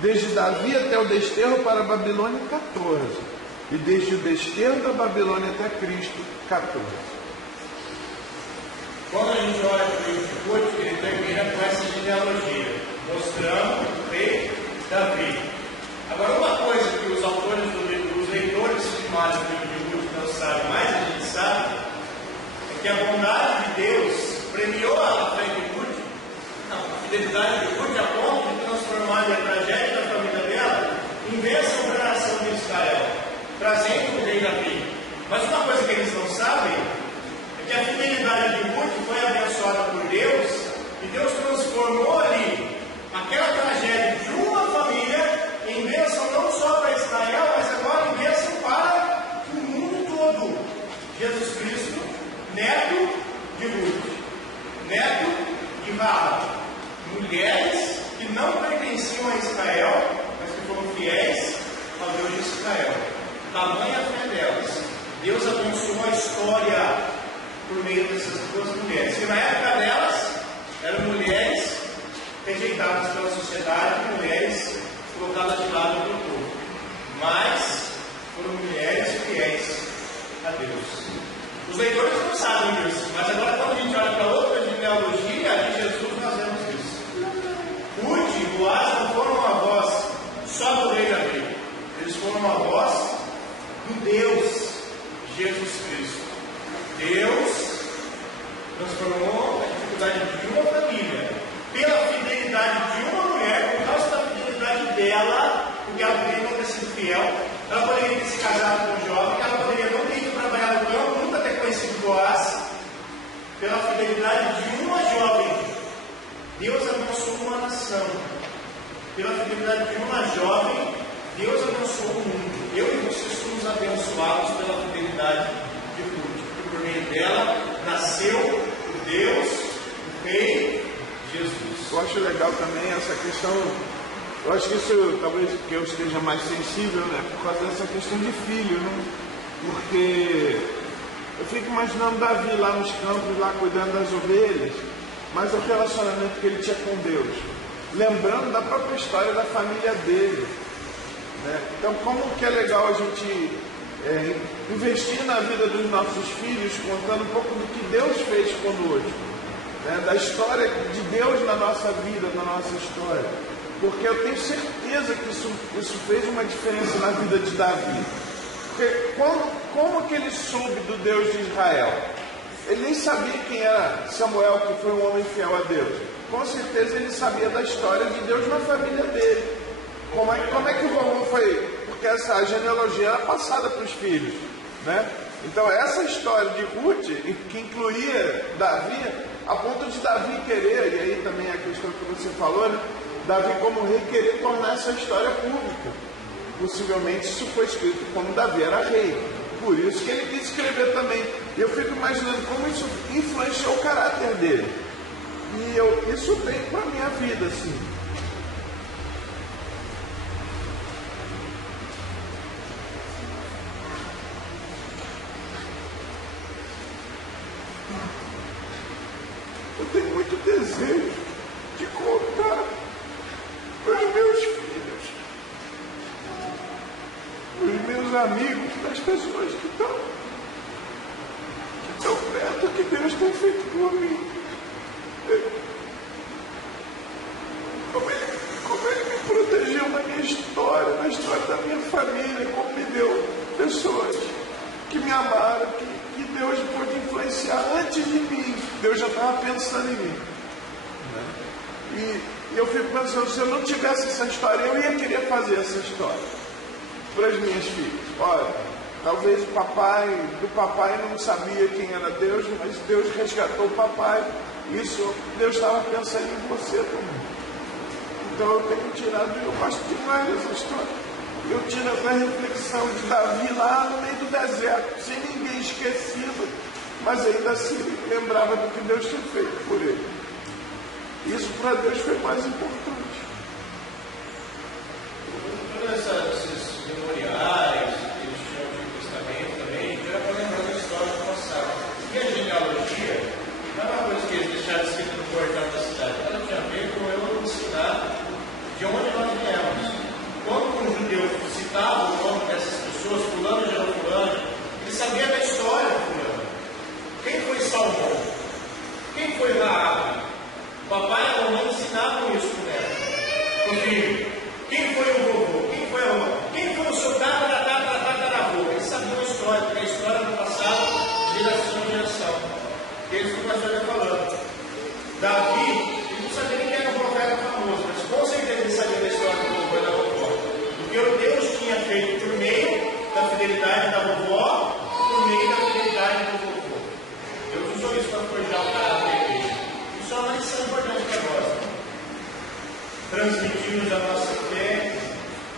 Desde Davi até o desterro para a Babilônia, 14. E desde o desterro da Babilônia até Cristo, 14. Quando a gente olha para o livro de Ruth, ele termina com essa genealogia, mostrando o rei Davi. Agora, uma coisa que os autores do livro, os leitores primários do livro de Ruth não sabem, mas a gente sabe, é que a bondade de Deus premiou a fé de Ruth, a fidelidade de Ruth, a ponto de transformar a tragédia da família dela em bênção para a nação de Israel, trazendo o rei Davi. Mas uma coisa que eles não sabem é que a fidelidade de Ruth foi abençoada por Deus, e Deus transformou ali aquela tragédia de uma família em bênção não só para Israel, mas agora em bênção para o mundo todo. Jesus Cristo, neto de Ruth, neto de Raabe, mulheres que não pertenciam a Israel, mas que foram fiéis ao Deus de Israel. Tamanha a fé delas. Deus abençoou a história por meio dessas duas mulheres. E na época delas, eram mulheres rejeitadas pela sociedade, mulheres colocadas de lado pelo povo. Mas foram mulheres fiéis a Deus. Os leitores não sabem disso, mas agora quando a gente olha para outra genealogia de Jesus, nós vemos isso. Ruth e Boaz não foram uma voz só do rei Davi, eles foram uma voz do Deus Jesus Cristo. Deus transformou a dificuldade de uma família pela fidelidade de uma mulher, por causa da fidelidade dela, porque ela poderia não ter sido fiel, ela poderia ter se casado com um jovem, ela poderia não ter ido trabalhar no campo, nunca ter conhecido Boaz. Pela fidelidade de uma jovem, Deus abençoou uma nação. Pela fidelidade de uma jovem, Deus abençoou o mundo. Eu e você somos abençoados pela fidelidade de Ruth. E por meio dela nasceu o Deus, o Rei Jesus. Eu acho legal também essa questão Eu acho que isso, talvez que eu esteja mais sensível, né, por causa dessa questão de filho, né? Porque eu fico imaginando Davi lá nos campos, lá cuidando das ovelhas, mas o relacionamento que ele tinha com Deus, lembrando da própria história da família dele, né? Então, como que é legal a gente investir na vida dos nossos filhos, contando um pouco do que Deus fez conosco, né? Da história de Deus na nossa vida, na nossa história, porque eu tenho certeza que isso fez uma diferença na vida de Davi. Porque como que ele soube do Deus de Israel? Ele nem sabia quem era Samuel, que foi um homem fiel a Deus. Com certeza ele sabia da história de Deus na família dele. Como é que o vovô foi? Porque essa genealogia era passada para os filhos, né? Então essa história de Ruth, que incluía Davi, a ponto de Davi querer, e aí também a questão que você falou, né? Davi como rei querer tornar essa história pública. Possivelmente isso foi escrito quando Davi era rei. Por isso que ele quis escrever também. E eu fico imaginando como isso influenciou o caráter dele. E isso vem para a minha vida, assim. Eu tenho muito desejo de contar para os meus filhos, para os meus amigos, para as pessoas que estão perto, o que Deus tem feito por mim. Como ele me protegeu na minha história, na história da minha família, como me deu pessoas que me amaram, que Deus pôde influenciar antes de mim. Deus já estava pensando em mim. E eu fico pensando, se eu não tivesse essa história, eu ia querer fazer essa história para as minhas filhas. Olha, talvez do papai não sabia quem era Deus, mas Deus resgatou o papai. Isso, Deus estava pensando em você também. Então eu tenho tirado, eu gosto demais dessa história. Eu tiro essa reflexão de Davi lá no meio do deserto, sem ninguém esquecido, mas ainda assim lembrava do que Deus tinha feito por ele. Isso para Deus foi mais importante. Todos esses memoriais que eles chamam de testamento também, era para lembrar da história do passado. E a genealogia não é uma coisa que eles deixaram escrito no portão da cidade. Ela tinha a ver com eu ensinar de onde nós viemos. Quando um judeu citava o nome dessas pessoas, fulano gerou fulano, ele sabia da história do fulano. Quem foi Salomão? Quem foi Raabe? O papai e a mamãe ensinavam isso para o filho. Quem foi o vovô? Quem foi a avó? Quem foi o seu tataravô? Eles sabiam a história, porque a história do passado, de geração em geração. Eles ficam falando. Davi, ele não sabia nem quem era um profeta famoso, mas com certeza ele sabia da história do vovô e da vovó. Porque o Deus tinha feito por meio da fidelidade da vovó, por meio da fidelidade do vovô. Deus usou isso para forjar o caráter dele. Isso é uma lição importante para nós. Transmitimos a nossa fé,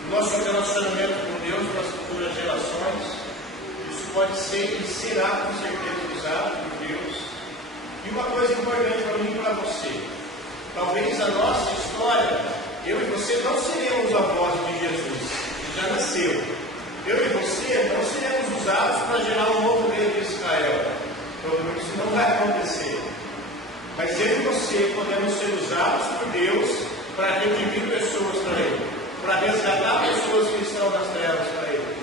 nosso relacionamento com Deus para as futuras gerações. Isso pode ser e será com certeza usado por Deus. E uma coisa importante para mim e para você: talvez a nossa história, eu e você não seremos avós de Jesus, que já nasceu. Eu e você não seremos usados para gerar um novo rei de Israel. Provavelmente isso não vai acontecer. Mas eu e você podemos ser usados por Deus para redimir pessoas para Ele, para resgatar pessoas que estão nas trevas para Ele.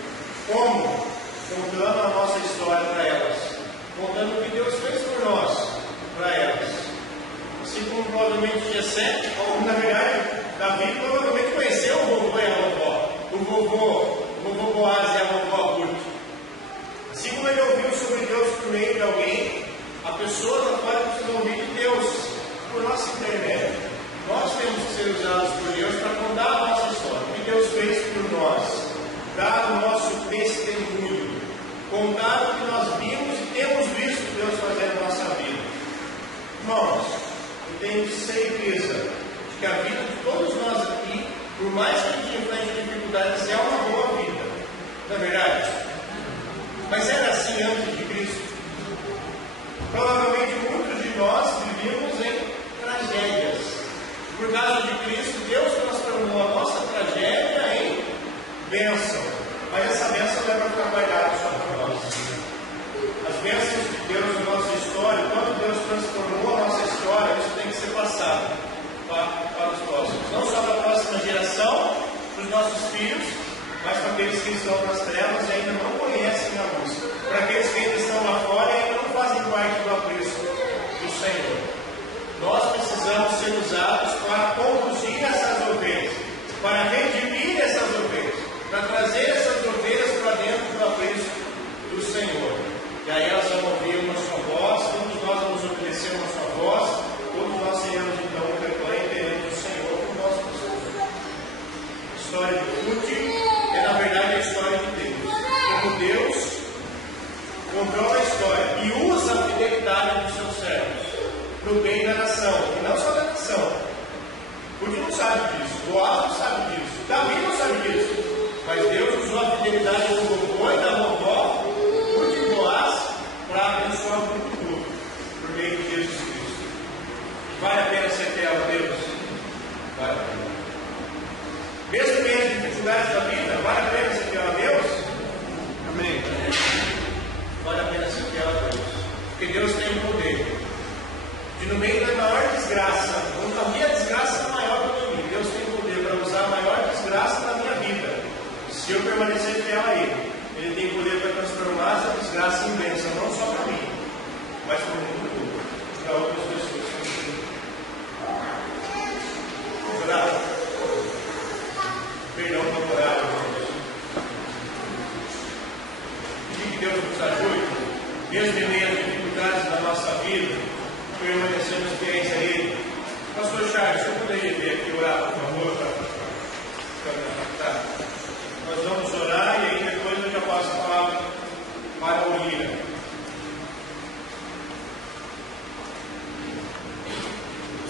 Como? Contando a nossa história para elas, contando o que Deus fez por nós, para elas. Assim como provavelmente Jessé, ou na verdade, Davi provavelmente conheceu o vovô e a vovó, o vovô Boaz e a vovó Ruth. Assim como ele ouviu sobre Deus por meio de alguém, a pessoa não pode precisar ouvir de Deus por nosso intermédio. Nós temos que ser usados por Deus para contar a nossa história, o que Deus fez por nós, dar o nosso testemunho, contar o que nós vimos e temos visto Deus fazer na nossa vida. Irmãos, eu tenho certeza de que a vida de todos nós aqui, por mais que a gente enfrente dificuldades, é uma boa vida. Não é verdade? Mas era assim antes de Cristo. Provavelmente muitos de nós vivíamos em tragédias. Por causa de Cristo, Deus transformou transformou a nossa tragédia em bênção. Mas essa bênção não é para ficar guardada só para nós. As bênçãos de Deus na nossa história, quando Deus transformou a nossa história, isso tem que ser passado para os próximos. Não só para a próxima geração, para os nossos filhos, mas para aqueles que estão nas trevas e ainda não conhecem a luz. Para aqueles que ainda estão lá fora e ainda não fazem parte do apreço do Senhor. Nós precisamos ser usados para conduzir essas ovelhas, para redimir essas ovelhas, para trazer essas ovelhas para dentro do apreço do Senhor. E aí elas vão ouvir uma sua voz, todos nós vamos obedecer uma sua voz, todos nós seremos então o rebanho perante o Senhor por nosso Senhor. A história de Ruth é na verdade a história de Deus. Como Deus controla a história e usa a fidelidade dos seus servos para o bem da nação, e não só da nação. Ruth não sabe disso, Boaz não sabe disso, Davi não sabe disso, mas Deus usou a fidelidade do vovô e da vovó, Ruth e Boaz, para abençoar o mundo todo, por meio de Jesus Cristo. Vale a pena ser fiel a Deus? Vale a pena. Mesmo em meio às dificuldades da vida, vale a pena ser fiel a Deus? Amém. Vale a pena ser fiel a Deus, porque Deus tem o poder de, no meio da maior desgraça, a minha desgraça é maior do que mim, Deus tem o poder para usar a maior desgraça da minha vida. Se eu permanecer fiel a Ele, Ele tem poder para transformar essa desgraça em bênção, não só para mim, mas para o mundo todo, para outras pessoas. Orar. Perdão por orar, irmãos. Pedir que Deus nos ajude, mesmo em meio às dificuldades da nossa vida, permanecemos fiéis a Ele. Pastor Charles, eu poderia vir aqui orar, por favor, para nós vamos orar e aí depois eu já passo a palavra para a Olívia.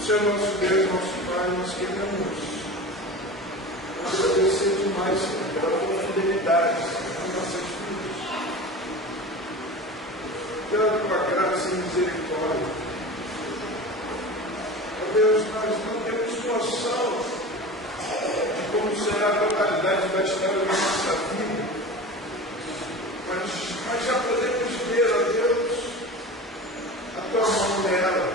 Senhor nosso Deus, nosso Pai, nós queremos agradecer demais, Senhor, pela tua fidelidade nas nossas vidas, pela tua graça e misericórdia. Ó Deus, nós não temos noção de como será a totalidade da história da nossa vida, mas já podemos ver, ó Deus, a tua mão nela.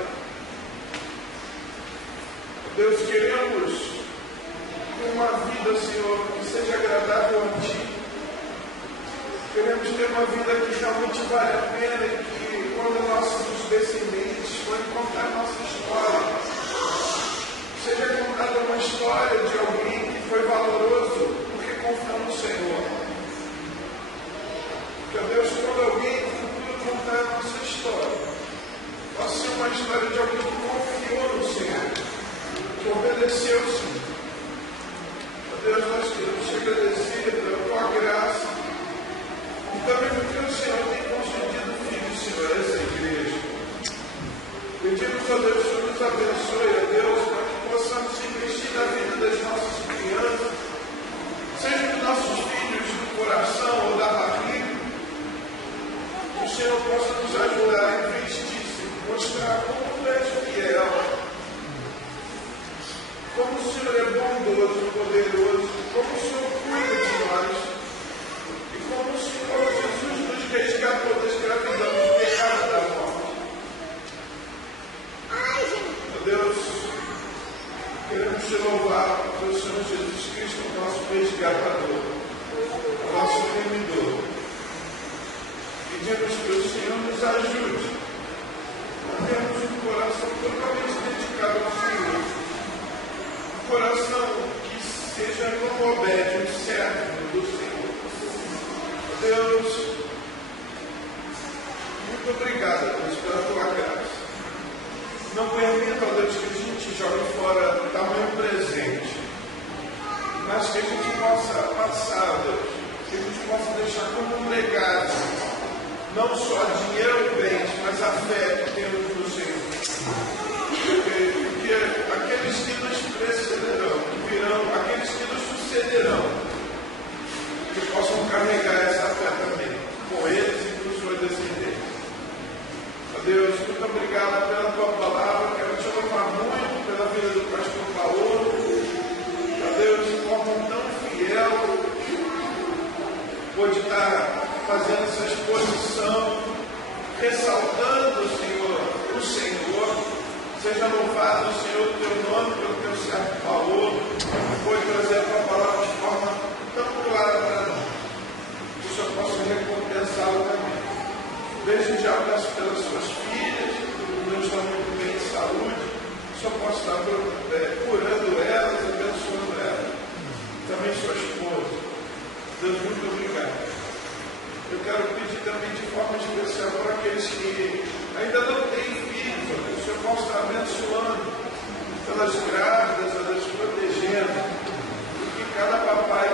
Ó Deus, queremos ter uma vida, Senhor, que seja agradável a Ti. Queremos ter uma vida que realmente vale a pena e que, quando nossos descendentes forem contar nossa história, seja contada uma história de alguém que foi valoroso porque confiou no Senhor. Que, ó Deus, quando alguém no futuro contar a nossa história, possa ser uma história de alguém que confiou no Senhor, que obedeceu o Senhor. Ó Deus, nós queremos te agradecer pela tua graça e também porque o Senhor tem concedido filhos, Senhor, a essa igreja. Pedimos, ó Deus, que nos abençoe, ó Deus, para que possamos investir na vida das nossas crianças, seja dos nossos filhos do coração ou da barriga, que o Senhor possa nos ajudar a investir, mostrar como Tu és fiel, como o Senhor é bondoso, poderoso, como o Senhor cuida de nós e como o Senhor Jesus nos resgatou da escravidão, do pecado da morte. Ó Deus, queremos te louvar pelo Senhor Jesus Cristo, nosso resgatador, nosso remidor. Pedimos que o Senhor nos ajude a termos um coração totalmente dedicado ao Senhor, um coração que seja como Obed, um servo do Senhor. Ó Deus, muito obrigado, Deus, pela tua graça. Não permita, ó Deus, que a gente jogue fora tamanho presente, mas que a gente possa passar, Deus, que a gente possa deixar como um legado, não só dinheiro e bens, mas a fé que temos no Senhor. Porque aqueles que nos precederão, que virão, aqueles que nos sucederão, que possam carregar essa fé também, com eles e com sua descendência. Ó Deus, muito obrigado pela tua palavra. Quero te louvar muito pela vida do pastor Paulo. Ó Deus, pôde estar fazendo essa exposição, ressaltando, Senhor, o Senhor. Seja louvado, Senhor, o teu nome, pelo teu servo falou, pôde trazer a tua palavra de forma tão clara para nós. Que o Senhor possa recompensá-lo também. Desde já peço pelas suas filhas, que não estão muito bem de saúde, que o Senhor possa estar curando elas, abençoando elas. Também sua esposa. Deus, muito obrigado. Eu quero pedir também de forma especial para aqueles que ainda não têm filhos, que o Senhor possa estar abençoando pelas grávidas, elas protegendo, e que cada papai